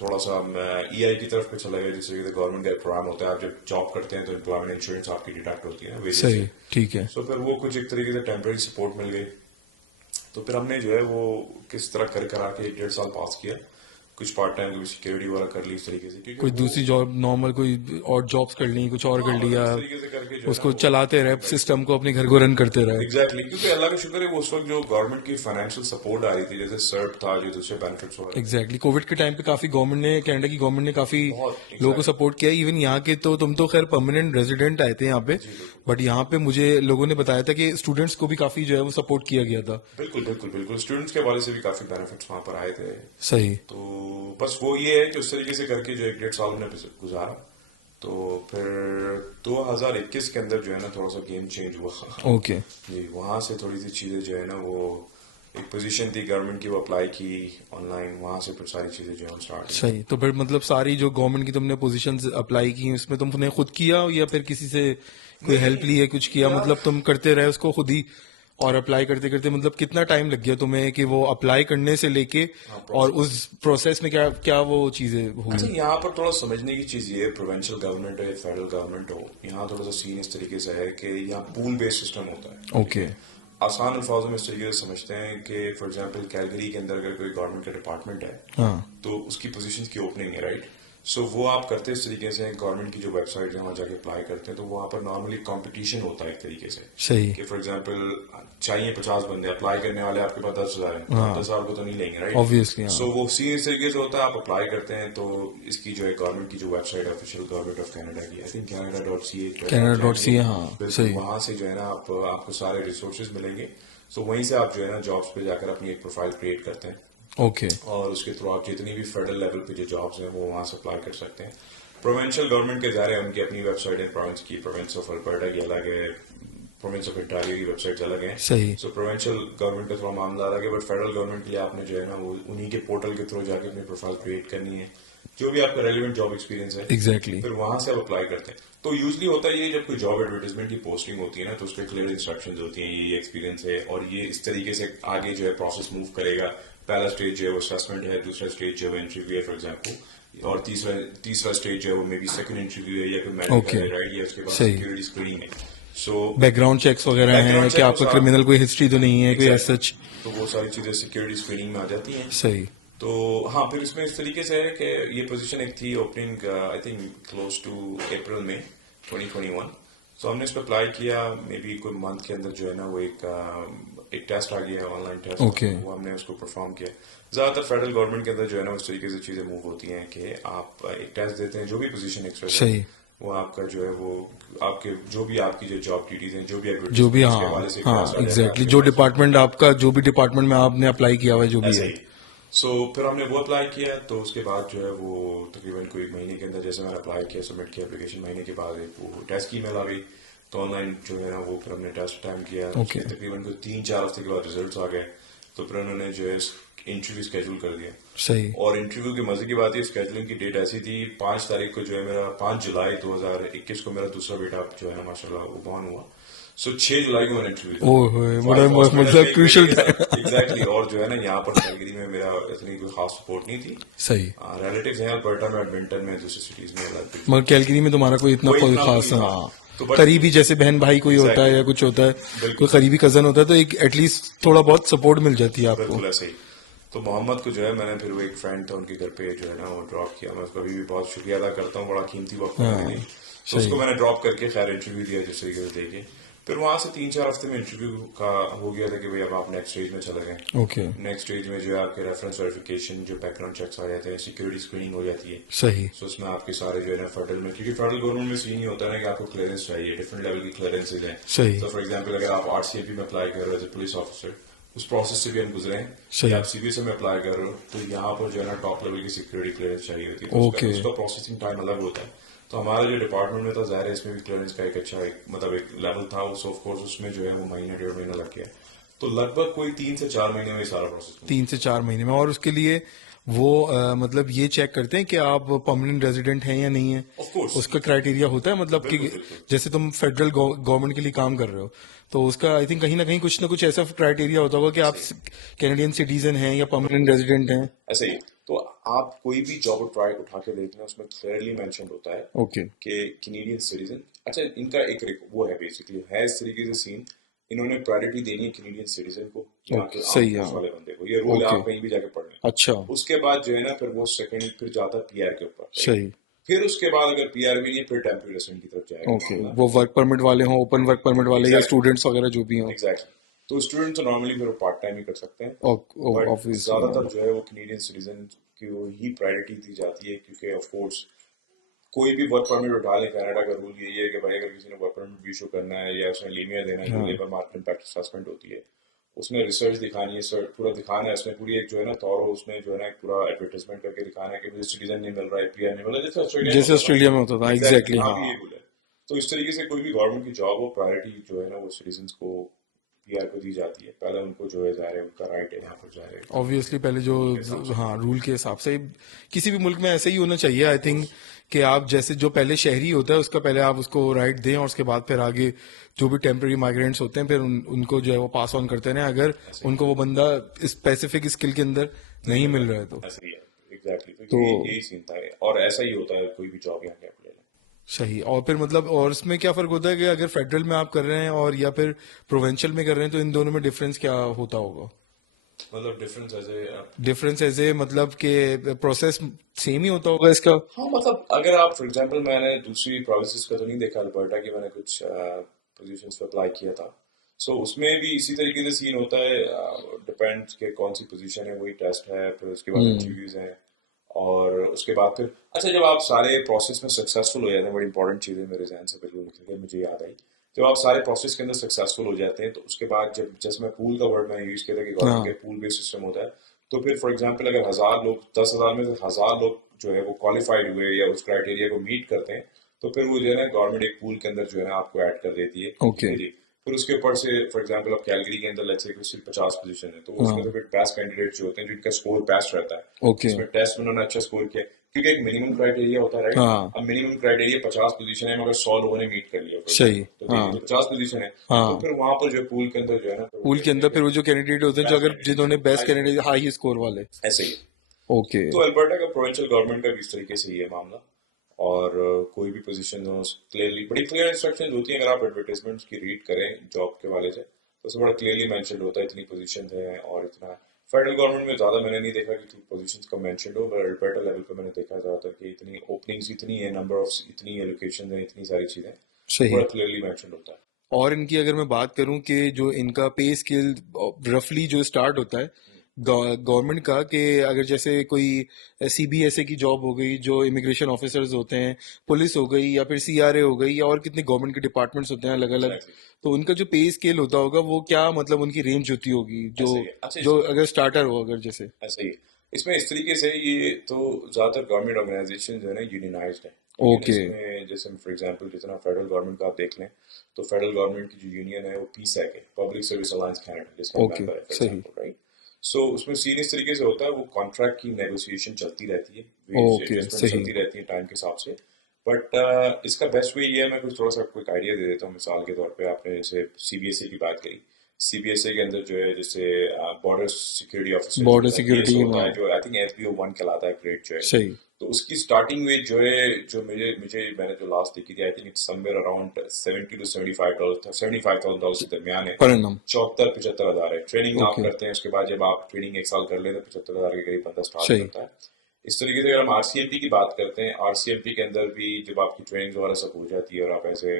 थोड़ा सा ईआई की तरफ पे चला गया, जिससे कि गवर्नमेंट का एक प्रोग्राम होता है, आप जब जॉब करते हैं तो एम्प्लॉयमेंट इंश्योरेंस आपकी डिडक्ट होती है वेजेस सही। से। ठीक है। सो फिर वो कुछ एक तरीके से टेम्पररी सपोर्ट मिल गई। तो फिर हमने जो है वो किस तरह कर करा के 1.5 साल पास किया, कुछ पार्ट टाइम कोई सिक्योरिटी वाला कर ली इस तरीके से, क्योंकि कोई वो दूसरी जॉब नॉर्मल कोई और जॉब्स कर ली, कुछ और हाँ कर मतलब लिया, इस तरीके से करके जो है ना उसको वो चलाते रहे, टाइम पास किया। सिस्टम को अपने घर को रन करते रहे। एग्जैक्टली क्योंकि अल्लाह का शुक्र है वो उस वक्त जो गवर्नमेंट की फाइनेंशियल सपोर्ट आ रही थी, जैसे सर्ट था जो दूसरे बेनिफिट्स वगैरह थे। एग्जैक्टली। कोविड के टाइम पे काफी गवर्नमेंट ने, कनाडा की गवर्नमेंट ने काफी बहुत लोगों को एग्जैक्टली। सपोर्ट किया। इवन यहाँ के तो, तुम तो खैर परमानेंट रेजिडेंट आए थे यहाँ पे, जी बिल्कुल। बट यहाँ पे मुझे लोगों ने बताया था कि स्टूडेंट्स को भी काफी जो है वो सपोर्ट किया गया था। बिल्कुल बिल्कुल बिल्कुल स्टूडेंट्स के हवाले से भी काफी बेनिफिट्स वहां पर आए थे। सही। तो बस वो ये है कि उस तरीके से करके जो 1.5 साल में गुजारा। तो फिर 2021 के अंदर जो है ना थोड़ा सा गेम चेंज हुआ। ओके। जी वहां से थोड़ी सी चीजें जो है ना वो एक पोजीशन थी गवर्नमेंट की, वो अप्लाई की ऑनलाइन, वहां से फिर सारी चीजें जो है स्टार्ट हुई। सही। तो फिर मतलब सारी जो गवर्नमेंट की तुमने पोजीशंस अप्लाई की उसमें तुमने खुद किया या फिर किसी से कोई नहीं हेल्प ली है, कुछ किया, यार मतलब तुम करते रहे उसको खुद ही और अप्लाई करते करते मतलब कितना टाइम लग गया तुम्हें कि वो अप्लाई करने से लेके हाँ, और प्रोसेस। उस प्रोसेस में क्या क्या वो चीजें अच्छा, हुई? यहाँ पर थोड़ा समझने की चीज़ ये है, प्रोविंशियल गवर्नमेंट हो या फेडरल गवर्नमेंट हो, यहाँ थोड़ा सा सीन इस तरीके से है कि यहाँ पूल बेस्ड सिस्टम होता है, ठीक ओके। है। आसान अल्फाजों में इस तरीके से समझते हैं कि फॉर एग्जांपल कैलगरी के अंदर अगर कोई गवर्नमेंट का डिपार्टमेंट है, हाँ। तो उसकी पोजीशंस की ओपनिंग है, राइट। सो वो आप करते इस तरीके से, गवर्नमेंट की जो वेबसाइट है वहाँ जाके अप्लाई करते हैं, तो वहाँ पर नॉर्मली कंपटीशन होता है एक तरीके से, सही। कि फॉर एग्जांपल चाहिए 50 बंदे, अप्लाई करने वाले आपके पास 10,000 हैं, तो आप हाँ 10,000 को तो नहीं लेंगे, राइट। ऑब्वियसली हाँ। सो वो सीन इस तरीके से होता है, आप अप्लाई करते हैं, तो इसकी जो है गवर्नमेंट की जो वेबसाइट है, ऑफिशियल गवर्नमेंट ऑफ कनाडा की, आई थिंक canada.ca, कैनेडा आप डॉट सी जाएंगे, हाँ बिल्कुल सही। वहां से जो है ना आप आपको सारे रिसोर्सेज मिलेंगे। सो वहीं से आप जो है ना जॉब्स पे जाकर अपनी एक प्रोफाइल क्रिएट करते हैं, ओके। और उसके थ्रू आप जितनी भी फेडरल लेवल पे जो जॉब्स हैं वो वहां से अप्लाई कर सकते हैं। प्रोविंशियल गवर्नमेंट के ज़ाहिर है उनकी अपनी वेबसाइट है, प्रोविंस की, प्रोविंस ऑफ अल्बर्टा की अलग है, प्रोविंस ऑफ ontario की वेबसाइट अलग है। सही। सो प्रोविंशियल गवर्नमेंट का थोड़ा मामला अलग है, बट फेडरल गवर्नमेंट के लिए आपने जो है ना वो उन्हीं के पोर्टल के थ्रू जाके अपनी प्रोफाइल क्रिएट करनी है, जो भी आपका रेलिवेंट जॉब एक्सपीरियंस है, एग्जैक्टली। फिर वहां से आप अप्लाई करते हैं। तो यूजली होता है ये, जब कोई जॉब एडवर्टाइजमेंट की पोस्टिंग होती है ना, तो उस पर क्लियर इंस्ट्रक्शंस होती हैं, ये एक्सपीरियंस है और ये इस तरीके से आगे जो है प्रोसेस मूव करेगा। पहला स्टेज जो है वो असेसमेंट है, दूसरा स्टेज जो है इंटरव्यू है फॉर एग्जाम्पल, और तीसरा तीसरा स्टेज जो है वो मे बी सेकंड इंटरव्यू है या फिर मेडिकल ओके है, राइट, या उसके बाद सही। सिक्योरिटी स्क्रीनिंग है। सो बैकग्राउंड चेक्स वगैरह हैं बैकग्राउंड कि चेक वो आपका सारा, क्रिमिनल कोई हिस्ट्री तो नहीं है कोई एग्जैक्टली, सच? तो वो सारी चीजें सिक्योरिटी स्क्रीनिंग में आ जाती हैं। सही। तो हाँ, फिर इसमें इस तरीके से है कि ये पोजीशन एक थी opening, I think close to April में 2021। सो हमने इस पर अप्लाई किया, मे बी कोई मंथ के अंदर जो है ना वो एक टेस्ट आ गया, ऑनलाइन टेस्ट, ओके। वो हमने उसको परफॉर्म किया। ज़्यादातर फेडरल गवर्नमेंट के अंदर जो है ना उस तरीके से चीज़ें मूव होती हैं कि आप एक टेस्ट देते हैं, जो भी पोजीशन एक्सप्रेस है, सही। वो आपका जो है वो आपके जो भी आपकी जो जॉब ड्यूटीज हैं, जो भी जो भी एडवर्टीजमेंट, उसके हाँ हवाले से एक हाँ टेस्ट आ जाएगा एग्जैक्टली आपके जो पास। डिपार्टमेंट आपका जो भी डिपार्टमेंट में आपने अप्लाई किया हुआ है जो भी ऐसा है। ही। सो फिर हमने वो अप्लाई किया, तो उसके बाद जो है वो तकरीबन कोई महीने के अंदर, जैसे मैंने अप्लाई किया, सबमिट किया एप्लीकेशन, महीने के बाद एक वो टेस्ट की ईमेल आ गई। तो ऑनलाइन जो है ना वो फिर हमने टेस्ट टाइम किया, ओके। उसके तकरीबन कोई 3-4 हफ्ते के बाद रिजल्ट आ गए। तो फिर उन्होंने जो है इंटरव्यू स्केड्यूल कर दिया। सही। और इंटरव्यू के मजे की बात है, स्केड्यूलिंग की डेट ऐसी थी, 5 तारीख को जो है मेरा, 5 जुलाई 2021 को मेरा दूसरा बेटा जो है ना माशाल्लाह वो बॉर्न हुआ। सो 6 जुलाई को मैंने इंटरव्यू दिया। ओह होए, तो आई बड़ा वाज मतलब क्रूशल टाइम। एग्जैक्टली। और जो है ना यहाँ पर कैलगरी में मेरा इतनी कोई खास सपोर्ट नहीं थी। सही। रिलेटिव्स हैं अल्बर्टा में, एडमिंटन में, दूसरी सिटीज में अलग थी। मगर कैलगरी में तुम्हारा कोई इतना कोई कोई इतना खास नहीं था। हाँ तो बट करीबी जैसे बहन भाई कोई होता है या एग्जैक्टली, कुछ होता है, कोई बिल्कुल करीबी कजन होता है तो एक एटलीस्ट थोड़ा बहुत सपोर्ट मिल जाती है आपको। बिल्कुल ऐसे ही। तो मोहम्मद को जो है मैंने, फिर वो एक फ्रेंड था उनके घर पे जो है ना वो ड्रॉप किया। मैं उसका अभी भी बहुत शुक्रिया अदा करता हूँ, बड़ा कीमती वक्त था मेरे हाँ लिए। तो सही। उसको मैंने ड्रॉप करके खैर इंटरव्यू दिया जिस तरीके से देके। फिर वहां से 3-4 हफ्ते में इंटरव्यू का हो गया था कि भाई अब आप नेक्स्ट स्टेज में चले गए। ओके। नेक्स्ट स्टेज में जो है आपके रेफरेंस वेरिफिकेशन, जो बैकग्राउंड चेक्स आ जाते हैं, सिक्योरिटी स्क्रीनिंग हो जाती है। सही। सो उसमें आपके सारे जो है ना फेडरल में, क्योंकि फेडरल गवर्नमेंट में सीन ही होता है ना कि आपको क्लियरेंस चाहिए, डिफरेंट लेवल की क्लियरेंसेज हैं। सही। तो फॉर एग्जाम्पल अगर आप आरसीएपी में अप्लाई कर रहे हो एज ए पुलिस ऑफिसर, उस प्रोसेस से भी हम गुजरे हैं। सही। या आप सीबीएसई में अप्लाई कर रहे हो, तो यहाँ पर जो है ना टॉप लेवल की सिक्योरिटी क्लियरेंस चाहिए होती है, तो ओके। उसका प्रोसेसिंग टाइम अलग होता है। तो हमारा जो डिपार्टमेंट में था, जाहिर है इसमें भी क्लियरेंस का एक अच्छा मतलब एक लेवल था, उस ऑफ कोर्स उसमें जो है वो महीना 1.5 महीना लग गया। तो लगभग कोई 3 से 4 महीने में ये सारा प्रोसेस। 3 से 4 महीने में। और उसके लिए वो मतलब ये चेक करते हैं कि आप परमानेंट रेजिडेंट हैं या नहीं है, ऑफ कोर्स, उसका क्राइटेरिया होता है मतलब कि बिल्कुल बिल्कुल जैसे तुम फेडरल गवर्नमेंट के लिए काम कर रहे हो तो उसका आई थिंक कहीं ना कुछ ऐसा क्राइटेरिया होता होगा कि आप ऐसे ही। कैनेडियन सिटीजन हैं या परमानेंट रेजिडेंट हैं। ऐसे ही। तो आप कोई भी जॉब ट्राई उठा के देख लें, उसमें क्लियरली मेंशन होता है ओके। कि कैनेडियन सिटीजन। अच्छा, इनका वो है बेसिकली है इस तरीके से सीन, इन्होंने प्रायोरिटी देनी है कैनेडियन सिटीजन को, यहाँ के आम सही। पुलिस हाँ वाले बंदे को। ये रूल है, ओके। आप कहीं भी जाके पढ़ लें। अच्छा। उसके बाद जो है ना फिर वो सेकंड फिर जाता है पीआर के ऊपर, राइट। सही। फिर उसके बाद अगर पीआर भी नहीं, फिर टेम्परेरी रेसिडेंट की तरफ जाएगा ओके। मामला। वो वर्क परमिट वाले हों, ओपन वर्क परमिट वाले या एग्जैक्टली स्टूडेंट्स वगैरह जो भी हों। एग्जैक्टली। तो स्टूडेंट तो नॉर्मली फिर पार्ट टाइम ही कर सकते हैं, बट ऑब्वियसली। ज्यादातर जो है वो कैनेडियन सिटीजन को ही प्रायोरिटी दी जाती है, क्योंकि ऑफ कोर्स कोई भी वर्क परमिट उठा ले, कनाडा का रूल यही है कि भाई अगर किसी ने वर्क परमिट भी इशू करना है या उसने लीविया देना है, जो हाँ लेबर मार्केट इम्पैक्ट असेसमेंट होती है, उसने रिसर्च दिखानी है, सर पूरा दिखाना है, उसमें पूरी एक जो है ना तौर, उसमें जो है ना एक पूरा एडवर्टाइजमेंट करके दिखाना है कि मुझे सिटीजन नहीं मिल रहा है, पीआर नहीं मिल रहा, जैसे ऑस्ट्रेलिया में जैसे होता था। ऑस्ट्रेलिया में होता था एग्जैक्टली, एग्जैक्टली यहाँ भी हाँ। ये रूल है। तो इस तरीके से कोई भी गवर्नमेंट की जॉब हो, प्रायोरिटी जो है ना वो सिटीजन को, पीआर को दी जाती है। पहले उनको जो है ज़ाहिर है उनका राइट है यहाँ पर, ज़ाहिर है ऑब्वियसली पहले जो रूल के हिसाब से। हाँ रूल के हिसाब से किसी भी मुल्क में ऐसे ही होना चाहिए आई थिंक कि आप जैसे जो पहले शहरी होता है उसका पहले आप उसको राइट दें और उसके बाद फिर आगे जो भी टेम्पररी माइग्रेंट्स होते हैं फिर उनको जो है वो पास ऑन करते हैं अगर ऐसे ही उनको वो बंदा स्पेसिफिक स्किल के अंदर नहीं नहीं मिल मिल रहा रहा है तो। है, ऐसे ही है। एग्जैक्टली, तो तो यही सीन था। और ऐसा ही होता है, कोई भी जॉब यहाँ के आप ले लें। सही। और फिर मतलब और इसमें क्या फर्क होता है कि अगर फेडरल में आप कर रहे हैं और या फिर प्रोविंशियल में कर रहे हैं तो इन दोनों में डिफरेंस क्या होता होगा? मतलब डिफरेंस ऐसे डिफरेंस ऐसे मतलब कि प्रोसेस सेम ही होता होगा इसका? हाँ, मतलब अगर आप फॉर एग्जांपल, मैंने दूसरी प्रोविंसेस का तो नहीं देखा अल्बर्टा की, मैंने कुछ पोजीशंस पे अप्लाई किया था। सो उसमें भी इसी तरीके से सीन होता है, डिपेंड्स के कौन सी पोजीशन है, वही टेस्ट है, फिर उसके बाद हम्म। इंटरव्यूज हैं। और उसके बाद फिर अच्छा, जब आप सारे प्रोसेस में सक्सेसफुल हो जाते हैं, बड़ी इंपॉर्टेंट चीज़ है मेरे जहन से बिल्कुल निकल गई, मुझे याद आई। जब आप सारे प्रोसेस के अंदर सक्सेसफुल हो जाते हैं तो उसके बाद जब, जैसे मैं पूल का वर्ड मैंने यूज़ किया था कि गवर्नमेंट हाँ। का पूल बेस्ड सिस्टम होता है, तो फिर फॉर एग्जांपल अगर 1,000 लोग, 10,000 में से 1,000 लोग जो है वो क्वालिफाइड हुए या उस क्राइटेरिया को मीट करते हैं, तो फिर वो जो है ना गवर्नमेंट एक पूल के अंदर जो है ना आपको ऐड कर देती है ओके। के लिए। फिर उसके ऊपर से फॉर एग्जांपल अब कैलगरी के अंदर लेट्स से कुछ 50 पोजीशन है, तो वो उसमें से हाँ। फिर बेस्ट कैंडिडेट जो होते हैं जिनका स्कोर बेस्ट रहता है, ओके। जिसमें टेस्ट में उन्होंने अच्छा स्कोर किया, क्योंकि एक मिनिमम क्राइटेरिया होता है, राइट। हाँ। अब मिनिमम क्राइटेरिया 50 पोजीशन है, मगर 100 लोगों ने मीट कर लिया फॉर सही। एग्जाम्पल, तो दे दी, हाँ। तो 50 पोजीशन है। तो हाँ। फिर वहां पर जो पूल के अंदर जो है ना, फिर वो पूल के देखते अंदर हैं फिर कि वो जो कैंडिडेट होते हैं जो बेस्ट अगर कैंडिडेट जिन्होंने best high score, candidate high score वाले। ऐसे ही है। ओके। तो अल्बर्टा का प्रोविंशियल गवर्नमेंट का भी इस तरीके से ही है मामला। और कोई भी पोजीशन हो, क्लियरली बड़ी क्लियर इंस्ट्रक्शंस होती हैं, अगर आप एडवर्टाइजमेंट्स की रीड करें जॉब के वाले से, तो उसमें बड़ा क्लियरली मेंशन्ड होता है इतनी पोजीशंस हैं और इतना। फेडरल गवर्नमेंट में ज़्यादा मैंने नहीं देखा कि पोजीशंस का मेंशन्ड हो, पर अल्बर्टा लेवल पे मैंने देखा ज़्यादातर कि इतनी ओपनिंग्स इतनी है, नंबर ऑफ इतनी एलोकेशन है, इतनी सारी चीज़ें, तो सही। बड़ा क्लियरली मेंशन्ड होता है। और इनकी अगर मैं बात करूं कि जो इनका पे स्केल रफली जो स्टार्ट होता है गवर्नमेंट का, कि अगर जैसे कोई सीबीएसए की जॉब हो गई जो इमिग्रेशन ऑफिसर्स होते हैं, पुलिस हो गई या फिर सीआरए हो गई, या और कितने गवर्नमेंट के डिपार्टमेंट्स होते हैं अलग अलग, एग्जैक्टली, तो उनका जो पे स्केल होता होगा वो क्या मतलब उनकी रेंज होती होगी जो ऐसे ही है। अच्छा, जो अगर स्टार्टर हो अगर जैसे? ऐसा ही है। इसमें इस तरीके से ये तो ज़्यादातर गवर्नमेंट ऑर्गेनाइजेशन जो है ना यूनियनाइज्ड है। ओके। यूनियनिस्ट में जैसे फॉर एग्जांपल जितना फेडरल गवर्नमेंट का आप देख लें, तो फेडरल गवर्नमेंट की जो यूनियन है वो पीसैक है, पब्लिक सर्विस अलायंस कनाडा, जिसका ओके। मेंबर है फॉर सही। Example, right. सो उसमें सीन इस तरीके से होता है, वो कॉन्ट्रैक्ट की नेगोशिएशन चलती रहती है, वेज ओके। एडजस्टमेंट सही। चलती रहती है टाइम के हिसाब से। बट इसका बेस्ट वे ये है, मैं कुछ थोड़ा सा आपको एक आइडिया दे देता हूँ। मिसाल के तौर पे आपने जैसे सीबीएसई की बात करी, सीबीएसई के अंदर जो है जैसे बॉर्डर सिक्योरिटी ऑफिसर जो बॉर्डर होता है, सिक्योरिटी। बीएसओ होता हाँ। है, जो आई थिंक एसबीओ 1 कहलाता है, ग्रेड जो है। सही। तो उसकी स्टार्टिंग वेज जो है, जो मुझे मुझे मैंने जो लास्ट देखी थी, I think it's somewhere around $70 to $75, $75,000 के दरमियान है। Per annum. 74-75 हज़ार है। ट्रेनिंग आप ओके। करते हैं, उसके बाद जब आप ट्रेनिंग एक साल कर लेते हैं, 75 हज़ार के करीब बंदा स्टार्ट सही। करता है। इस तरीके से अगर हम आरसीएमपी की बात करते हैं, आरसीएमपी के अंदर भी जब आपकी ट्रेनिंग वगैरह सब हो जाती है और आप ऐसे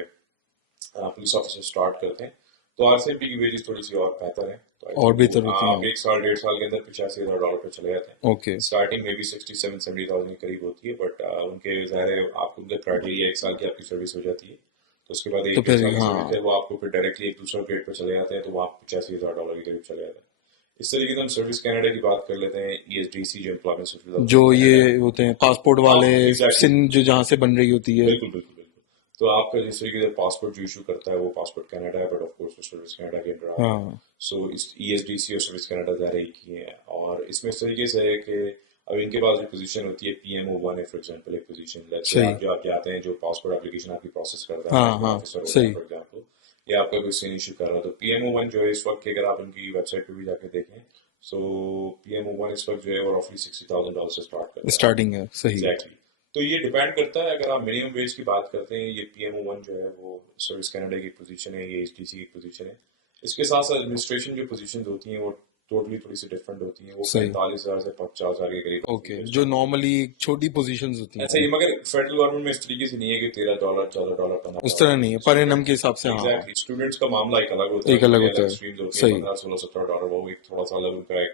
पुलिस ऑफिसर स्टार्ट करते हैं, तो आरसीएमपी की वेजेस थोड़ी सी और बेहतर है। तो आई और थिंक बेहतर होती आप हैं। एक साल 1.5 साल के अंदर $85,000 पे चले जाते हैं। ओके। स्टार्टिंग में भी 67-70 हज़ार के करीब होती है, बट उनके ज़ाहिर है आपको उनका क्राइटेरिया एक साल की आपकी सर्विस हो जाती है। तो उसके बाद तो एक डेढ़ फिर साल की सर्विस हाँ। है, वो आपको फिर डायरेक्टली एक दूसरा ग्रेड पर चले जाते हैं, तो वो आप $85,000 के करीब चले जाते हैं। इस तरीके से हम सर्विस कनाडा की बात कर लेते हैं, ईएसडीसी जो एम्प्लॉयमेंट सर्विस जो अथॉरिटी ये कनाडा है। होते हैं पासपोर्ट हाँ, वाले एग्जैक्टली, सिन जो जहाँ से बन रही होती है। बिल्कुल बिल्कुल बिल्कुल। तो आपका जिस तरीके से पासपोर्ट जो इशू करता है वो पासपोर्ट कनाडा है, बट ऑफ कोर्स वो सर्विस कनाडा के अंडर आता है। हाँ। सो इस ईएसडीसी और सर्विस कनाडा ज़्यादा एक ही है। और इसमें इस तरीके से है कि अब इनके पास जो पोजीशन होती है, पीएमओ 1 है फॉर एग्जांपल, एक पोजीशन, लेट्स से सही। आप जो आप जाते हैं, जो पासपोर्ट एप्लीकेशन आपकी प्रोसेस करता है, हाँ। पासपोर्ट हाँ। ऑफिसर होता है सही। फॉर एग्जांपल, या आपका कोई सीन इशू कर रहा है, तो पीएमओ 1 जो है इस वक्त की, अगर आप उनकी वेबसाइट पे भी जाके देखें, सो पीएमओ 1 इस वक्त जो है वो रफली $60,000 से स्टार्ट कर रहा है। स्टार्टिंग है। सही। एग्जैक्टली। तो ये डिपेंड करता है, अगर आप मिनिमम वेज की बात करते हैं, ये पीएमओ 1 जो है वो सर्विस कनाडा की पोजीशन है, ये एचडीसी की पोजीशन है। इसके साथ साथ एडमिनिस्ट्रेशन जो पोजीशंस होती हैं वो टोटली थोड़ी सी डिफरेंट होती हैं, वो सही। 45,000 से 50,000 के करीब ओके। पोजीशंस जो होती हैं। नॉर्मली छोटी पोजीशंस होती ऐसा हैं। ही, मगर फेडरल गवर्नमेंट में इस तरीके से नहीं है कि $13, $14, उस $15। तरह नहीं है, पर एनम के हिसाब से। हाँ। एग्जैक्टली, स्टूडेंट्स का मामला एक अलग होता है, एक अलग उनके होता अलग है। स्ट्रीम्स होती हैं, सही। 15, 16, $17, वो एक थोड़ा सा अलग उनका एक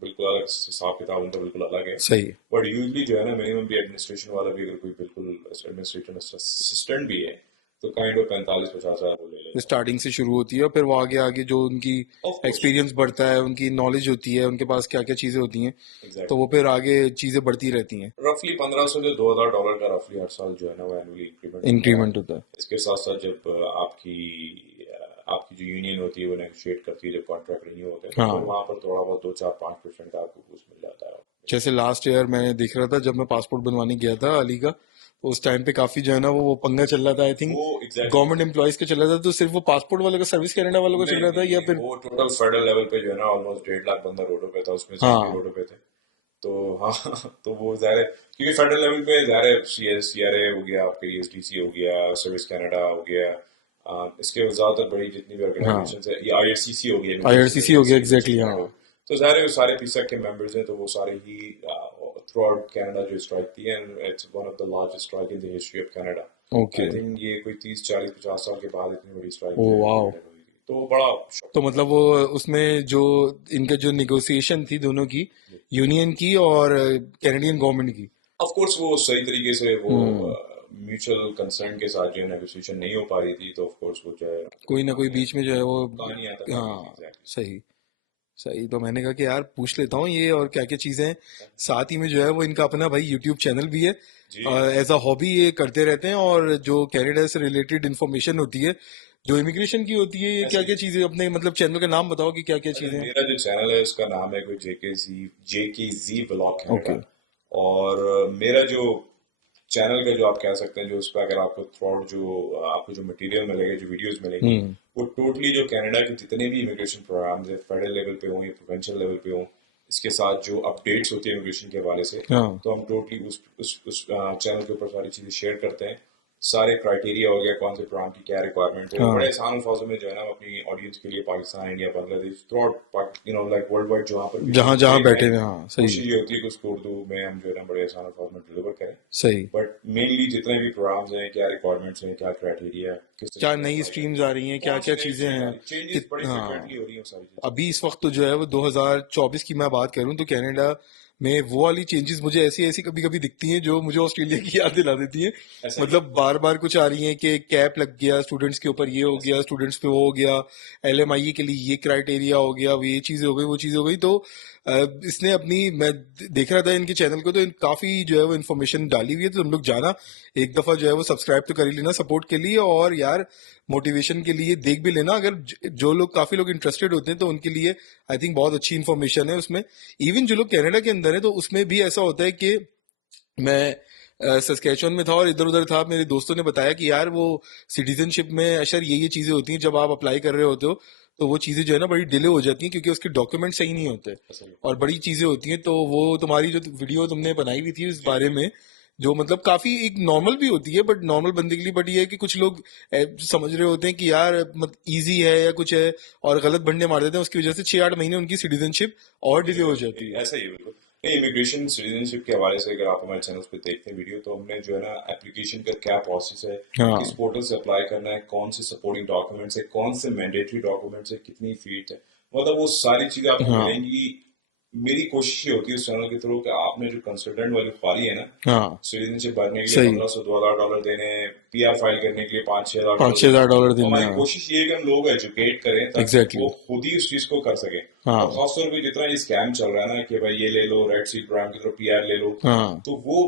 बिल्कुल अलग हिसाब किताब उनका बिल्कुल अलग है। सही। बट यूजली जो है ना, मिनिमम भी एडमिनिस्ट्रेशन वाला भी अगर कोई बिल्कुल एडमिनिस्ट्रेशन असिस्टेंट भी है, तो काइंड ऑफ 45-50 हज़ार वो ले लेगा। स्टार्टिंग से शुरू होती है और फिर वो आगे आगे जो उनकी ऑफ कोर्स, एक्सपीरियंस बढ़ता है, उनकी नॉलेज होती है, उनके पास क्या क्या चीजें होती हैं, तो वो एग्जैक्टली, फिर आगे चीजें बढ़ती रहती हैं। रफली 1500 से $2,000 का रफली हर साल जो है ना वो एनुअली इंक्रीमेंट होता है। इंक्रीमेंट होता है। इसके साथ साथ जब आपकी जो यूनियन होती है वो नेगोशिएट करती है, जब कॉन्ट्रैक्ट रिन्यू होते हैं, तो फिर हाँ। वहाँ पर थोड़ा बहुत 2-4-5% का आपको बूस्ट मिल जाता है जैसे लास्ट ईयर मैं देख रहा था जब मैं पासपोर्ट बनवाने गया था अली का, तो उस टाइम पे काफी जो है ना वो पंगा चल रहा था। आई थिंक वो एग्जैक्टली गवर्नमेंट एम्प्लॉयज का चल रहा था, तो सिर्फ वो पासपोर्ट वाले का, सर्विस कैनेडा वालों का चल नहीं रहा था नहीं या नहीं, फिर? वो टोटल फेडरल लेवल पे जो है ना ऑलमोस्ट 1.5 लाख बंदा रोडों पे था, उसमें से हम भी हाँ। रोडों पे थे। तो हाँ तो वो ज़ाहिर है क्योंकि फेडरल लेवल पे ज़ाहिर है CRA हो गया, आपके ESDC हो गया, सर्विस कनाडा हो गया, इसके ज़्यादातर बड़ी जितनी भी हाँ, ऑर्गेनाइजेशन है, ये IRCC हो गया, इमिग्रेशन आईआरसीसी हो गया, एजेंसी एग्जैक्टली, कैनेडा। हाँ। तो ज़ाहिर है वो सारे PISA के मेंबर्स हैं, तो वो सारे ही थ्रू आउट कनाडा जो स्ट्राइक थी, and it's one of the largest strike in the history of Canada. Okay. I think ये कोई 30 40 50 साल के बाद इतनी बड़ी स्ट्राइक ओ जो है वाओ। कनाडा में हुई थी, तो बड़ा तो शॉकिंग था। मतलब वो उसमें जो इनका जो निगोसिएशन थी दोनों की, यूनियन की और कैनेडियन गवर्नमेंट की। ऑफ कोर्स वो सही तरीके से वो हम्म। म्यूचुअल कंसर्न के साथ जो है नेगोशिएशन नहीं हो पा रही थी, तो ऑफ कोर्स वो जो है कोई ना कोई कहानी बीच में जो है वो। कहानी आता था बीच में, हाँ, एग्जैक्टली। सही। सही, तो मैंने कहा कि यार पूछ लेता हूँ ये और क्या क्या चीजें हैं। साथ ही में जो है वो इनका अपना भाई यूट्यूब चैनल भी है, जी एज अ हॉबी ये करते रहते हैं। और जो कनाडा से रिलेटेड इन्फॉर्मेशन होती है, जो इमिग्रेशन की होती है, ये ऐसे क्या ही। क्या चीजें, अपने मतलब चैनल का नाम बताओ कि क्या क्या अच्छा, चीजें हैं। मेरा जो चैनल है उसका नाम है कोई JKZ व्लॉग कनाडा। ओके। और मेरा जो चैनल का जो आप कह सकते हैं, जो उस पर अगर आपको थ्रू जो आपको जो मटेरियल मिलेगा, जो वीडियोस मिलेंगी, हम्म। वो टोटली जो कनाडा के जितने भी इमिग्रेशन प्रोग्राम्स है, फेडरल लेवल पे हों या प्रोविंशियल लेवल पे हों, इसके साथ जो अपडेट्स होती है इमिग्रेशन के हवाले से, हाँ। तो हम टोटली उस चैनल के ऊपर सारी चीज़ें शेयर करते हैं। सारे क्राइटेरिया हो गया, कौन से प्रोग्राम की क्या रिक्वायरमेंट है, वो बड़े हाँ, आसान अल्फाजों में जो है ना अपनी ऑडियंस के लिए, Pakistan, India, Bangladesh, through out like world wide जहाँ पर भी जो जहां जहां देख रहे बैठे हैं, हुए, हाँ, सही। कोशिश ये होती है कि उसको उर्दू में हम जो है ना बड़े आसान अल्फाज में डिलीवर करें। सही। बट मेनली जितने भी प्रोग्राम्स हैं, क्या रिक्वायरमेंट्स हैं, क्या क्राइटेरिया है, किस क्या तरीके से नई अप्लाई करें, स्ट्रीम्स आ रही हैं, क्या कौन सी क्या नई चीजें स्ट्रीम आ हैं रही, चेंजेस कि? बड़ी हाँ। फ्रिक्वेंटली हो रही हैं, वो सारी चीजें। अभी इस वक्त तो जो है वो 2024 की मैं बात करूं तो कनाडा में वो वाली चेंजेस मुझे ऐसी ऐसी कभी कभी दिखती हैं जो मुझे ऑस्ट्रेलिया की याद दिला देती हैं। ऐसा ही मतलब बार बार कुछ आ रही हैं कि कैप लग गया स्टूडेंट्स के ऊपर, ये हो ऐसा गया ही स्टूडेंट्स पे, वो हो गया LMIE के लिए ये क्राइटेरिया हो गया, वो ये चीजें हो गई, वो चीजें हो गई। तो इसने अपनी, मैं देख रहा था इनके चैनल को, तो काफी जो है वो इन्फॉर्मेशन डाली हुई है। तो तुम लोग जाना एक दफा जो है वो सब्सक्राइब तो कर ही लेना सपोर्ट के लिए, और यार मोटिवेशन के लिए देख भी लेना। अगर जो लोग, काफी लोग इंटरेस्टेड होते हैं तो उनके लिए आई थिंक बहुत अच्छी इन्फॉर्मेशन है उसमें। इवन जो लोग कनाडा के अंदर है तो उसमें भी ऐसा होता है कि मैं सस्केचुअन में था और इधर उधर था, मेरे दोस्तों ने बताया कि यार वो सिटीजनशिप में अशर ये चीजें होती हैं, जब आप अप्लाई कर रहे होते हो तो वो चीजें जो है ना बड़ी डिले हो जाती हैं क्योंकि उसके डॉक्यूमेंट सही नहीं होते ऐसा ही। और बड़ी चीजें होती हैं। तो वो तुम्हारी जो वीडियो तुमने बनाई हुई थी इस जी बारे जी। में, जो मतलब काफी एक नॉर्मल भी होती है बट नॉर्मल बंदे के लिए, बट ये है कि कुछ लोग समझ रहे होते हैं कि यार मत इजी है या कुछ है और गलत बंडे मार देते हैं, उसकी वजह से 6-8 महीने उनकी सिटीजनशिप और डिले हो जाती है। ऐसा ही है, बिल्कुल। नहीं, इमिग्रेशन सिटीजनशिप के हवाले से अगर आप हमारे चैनल पे देखते हैं वीडियो, तो हमने जो है ना एप्लीकेशन का क्या प्रोसेस है, किस हाँ। पोर्टल से अप्लाई करना है, कौन से सपोर्टिंग डॉक्यूमेंट्स है, कौन से मैंडेटरी डॉक्यूमेंट्स है, कितनी फीस है, मतलब वो सारी चीजें आपको हाँ। मिलेंगी। मेरी कोशिश ये होती है उस चैनल के थ्रू कि आपने जो कंसल्टेंट वाली ख्वारी है ना, हाँ, सिटीजनशिप भरने के लिए सही। 1500 2000 डॉलर देने, PR फाइल करने के लिए 5-6 हज़ार डॉलर 5-6 हज़ार देने, डॉलर तो दिन में, हमारी हाँ। कोशिश ये है कि हम लोग एजुकेट करें ताकि एग्जैक्टली। वो खुद ही उस चीज को कर सकें। और हाँ। खासतौर पे जितना ये स्कैम चल रहा है ना कि भाई ये ले लो, रेड सीट प्रोग्राम की तरफ PR ले लो, हाँ, तो वो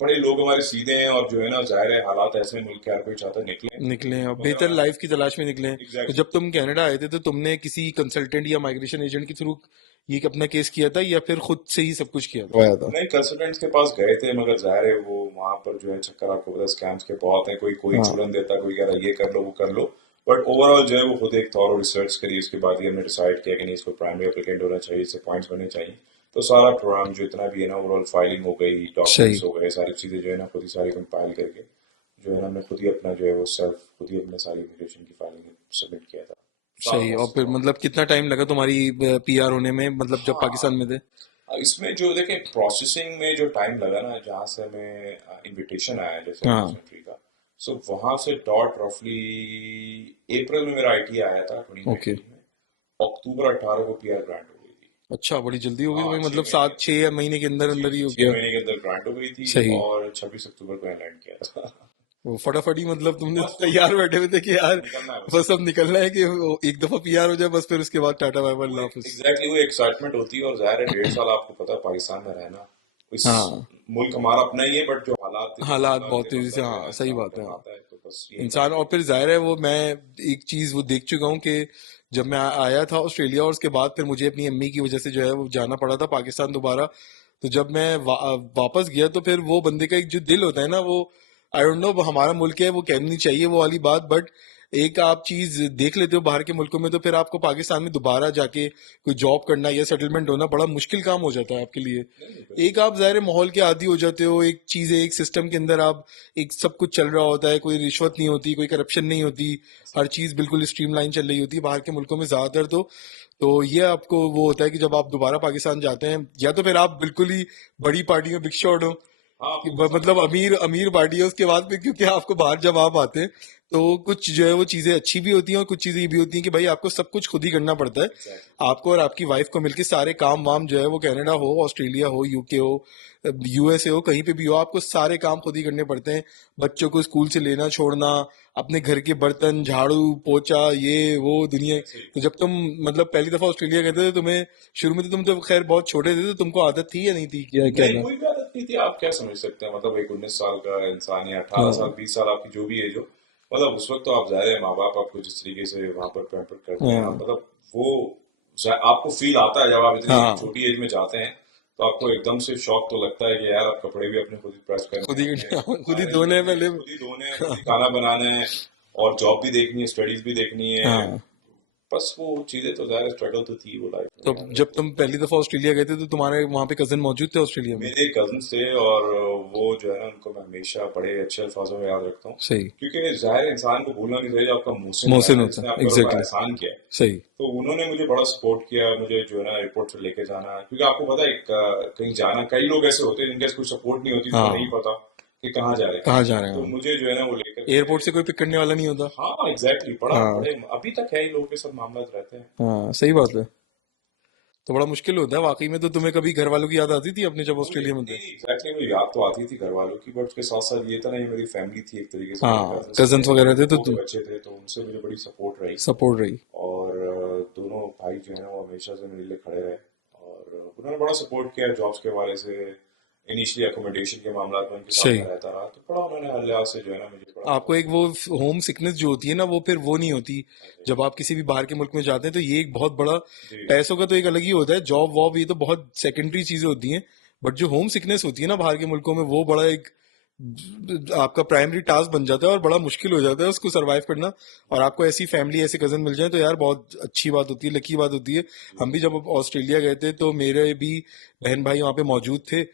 बड़े लोग हमारे सीधे हैं, और जो है ना जाहिर है हालात ऐसे हैं, मुल्क के हर कोई चाहता है निकले, निकले और मगर बेहतर लाइफ की तलाश में निकले। तो एग्जैक्टली। जब तुम कनाडा आए थे तो तुमने किसी कंसल्टेंट या माइग्रेशन एजेंट के थ्रू ये अपना केस किया था या फिर खुद से ही सब कुछ किया था? आया था। नहीं, कंसल्टेंट्स के पास गए थे, मगर जाहिर है वो वहां पर जो है चक्कर, आपको पता है स्कैम्स के बहुत हैं, कोई कोई हाँ। चुरन देता, कोई कह रहा है ये कर लो वो कर लो। बट ओवरऑल जो है वो खुद एक थॉरो रिसर्च करी, उसके बाद ये हमने डिसाइड किया कि नहीं, इसको प्राइमरी एप्लीकेंट होना चाहिए, इससे पॉइंट्स बनने चाहिए। तो सारा प्रोग्राम जो इतना भी है ना, ओवरऑल फाइलिंग हो गई, सही। डॉक्यूमेंट्स हो गए, सारी चीजें जो है ना खुद ही सारी कंपाइल करके जो है ना हमने खुद ही अपना जो है वो सेल्फ खुद ही अपने सारी इमिग्रेशन की फाइलिंग सबमिट किया था। सारा सही। और प्रोसेस फिर था। मतलब कितना टाइम लगा तुम्हारी PR होने में, मतलब जब पाकिस्तान हाँ, में थे? इसमें जो देखें प्रोसेसिंग में जो टाइम लगा ना, जहाँ से हमें इनविटेशन आया जैसे हाँ। न्यूज़ कंट्री का, सो वहाँ से डॉट रफली अप्रैल में मेरा IT आया था ओके। 2019 में, अक्टूबर 18 को PR ग्रांट हो गई थी। अच्छा, बड़ी जल्दी हो गई हाँ, तुम्हें, छः मतलब महीने 7-6 महीने के अंदर जी अंदर ही जी, हो छः गया? महीने के अंदर ग्रांट हो गई थी, सही। और 26 अक्टूबर को लैंड किया था। वो फटाफट ही, मतलब तुमने बस तो तैयार बैठे हुए थे कि यार निकलना है बस। बस अब निकलना है कि वो एक दफा PR हो जाए बस, फिर उसके बाद टाटा बाय बाय वो अल्लाह हाफिज। एग्जैक्टली वो एक्साइटमेंट होती है, और जाहिर है 1.5 साल आपको पता है पाकिस्तान में रहना, इस हाँ। मुल्क हमारा अपना ही है, बट जो हालात तेजी से हालात बदलते बहुत तेजी से, बदलते जो है हाँ, ना सही इंसान बात है, हाँ। कतराता है, तो बस यही इंसान, बात और है। फिर जाहिर है वो, मैं एक चीज वो देख चुका हूँ कि जब मैं आया था ऑस्ट्रेलिया और उसके बाद फिर मुझे अपनी अम्मी की वजह से जो है वो जाना पड़ा था पाकिस्तान दोबारा। तो जब मैं वापस गया तो फिर वो बंदे का एक जो दिल होता है ना, वो आई डोंट नो, हमारा मुल्क है वो कहनी नहीं चाहिए वो वाली बात, बट एक आप चीज देख लेते हो बाहर के मुल्कों में तो फिर आपको पाकिस्तान में दोबारा जाके कोई जॉब करना या सेटलमेंट होना बड़ा मुश्किल काम हो जाता है आपके लिए। एक आप ज़ाहिर है माहौल के आदी हो जाते हो, एक चीज़ है, एक सिस्टम के अंदर आप, एक सब कुछ चल रहा होता है, कोई रिश्वत नहीं होती, कोई करप्शन नहीं होती, हर चीज़ बिल्कुल स्ट्रीमलाइन चल रही होती है बाहर के मुल्कों में ज़्यादातर। तो ये आपको वो होता है कि जब आप दोबारा पाकिस्तान जाते हैं, या तो फिर आप बिल्कुल ही बड़ी पार्टी में बिग शॉट हो, हाँ कि आपको कुछ समझ मतलब अमीर अमीर पार्टी है उसके बाद में, क्योंकि आपको बाहर जब आप आते हैं तो कुछ जो है वो चीजें अच्छी भी होती हैं और कुछ चीजें ये भी होती हैं कि भाई आपको सब कुछ खुद ही करना पड़ता है। एग्जैक्टली आपको और आपकी वाइफ को मिलकर सारे काम वाम जो है वो कनाडा हो, ऑस्ट्रेलिया हो, यूके हो, यूएसए हो, कहीं पे भी हो, आपको सारे काम खुद ही करने पड़ते हैं। बच्चों को स्कूल से लेना छोड़ना, अपने घर के बर्तन झाड़ू पोछा, ये वो दुनिया। ऐसे ही। तो जब तुम मतलब पहली दफा ऑस्ट्रेलिया गए थे, तो तुम्हें शुरू में तो तुम तो खैर बहुत छोटे थे, तो तुमको आदत थी या नहीं थी, क्या क्या नहीं था? कोई भी आदत नहीं थी। आप क्या समझ सकते हैं, मतलब एक 19 साल का इंसान या 18 साल हाँ 20 साल आपकी जो भी एज हो, मतलब उस वक्त तो आप जाहिर है माँ बाप आपको जिस तरीके से वहां पर पैम्पर करते हैं, आप हाँ मतलब वो आपको फील आता है जब आप इतनी हाँ, छोटी एज में जाते हैं। तो आपको एकदम से शौक तो लगता है कि यार अब कपड़े भी अपने खुद ही प्रेस करने खुद हैं, ही अपने खुद ही सारे धोने हैं अपने पहले। खुद ही धोने हैं, खुद ही खाना बनाना है, और जॉब भी देखनी है, स्टडीज भी देखनी है। हाँ, बस वो चीजें तो जाहिर स्ट्रगल तो थी वो लाइफ तो में यार। जब तुम पहली दफा ऑस्ट्रेलिया गए थे तो तुम्हारे वहां पे कजिन मौजूद थे ऑस्ट्रेलिया में? मेरे कजन थे, और वो जो है ना उनको मैं हमेशा बड़े अच्छे अल्फाजों में याद रखता हूँ, सही। क्योंकि जाहिर इंसान को भूलना नहीं चाहिए जो आपका मुहसिन था मोहसिन ना, होता, जिसने आपके ऊपर एग्जैक्टली। एहसान किया है। सही। तो उन्होंने मुझे बड़ा सपोर्ट किया, मुझे जो है ना एयरपोर्ट से लेके जाना, क्योंकि आपको पता है कहीं जाना, कई लोग ऐसे होते हैं जिनके पास कोई सपोर्ट नहीं होती, उनको नहीं हाँ, पता कि कहाँ जा रहे हैं। कहाँ जा रहे हैं तो हम? मुझे जो है ना वो लेकर के, एयरपोर्ट से कोई पिक करने वाला नहीं होता। हाँ एग्जैक्टली, बड़ा हाँ बड़े अभी तक है ही लोगों के साथ मामला रहते हैं। हाँ, सही बात है। तो बड़ा मुश्किल होता है वाकई में। तो तुम्हें कभी घर वालों की याद आती थी अपने जब मुझे ऑस्ट्रेलिया में नहीं थे? एग्जैक्टली मुझे याद तो आती थी घर वालों की, बट उसके साथ साथ ये था ना, ये मेरी फैमिली थी एक तरीके से, मेरे हाँ, कजन्स थे, कजन्स वगैरह थे तो फूफो के बच्चे थे, तो उनसे मुझे बड़ी सपोर्ट रही। सपोर्ट रही। और दोनों भाई जो है ना वो हमेशा से मेरे लिए खड़े रहे, और उन्होंने बड़ा सपोर्ट किया जॉब्स के हवाले से। इनिशियली अकोमोडेशन के मामला में उनके साथ सही। में रहता रहा, तो बड़ा उन्होंने हर लिहाज से जो है ना मुझे बड़ा आपको एक वो होम सिकनेस जो होती है ना, वो फिर वो नहीं होती जी जब आप किसी भी बाहर के मुल्क में जाते हैं। तो ये एक बहुत बड़ा, जी पैसों का तो एक अलग ही होता है, जॉब वॉब ये तो बहुत सेकेंडरी चीजें होती हैं, बट जो होम सिकनेस होती है ना बाहर के मुल्कों में, वो बड़ा एक आपका प्राइमरी टास्क बन जाता है और बड़ा मुश्किल हो जाता है उसको सरवाइव करना। और आपको ऐसी फैमिली, ऐसे कजन मिल जाए तो यार बहुत अच्छी बात होती है, लकी बात होती है। हम भी जब ऑस्ट्रेलिया गए थे तो मेरे भी बहन भाई वहाँ पे मौजूद थे,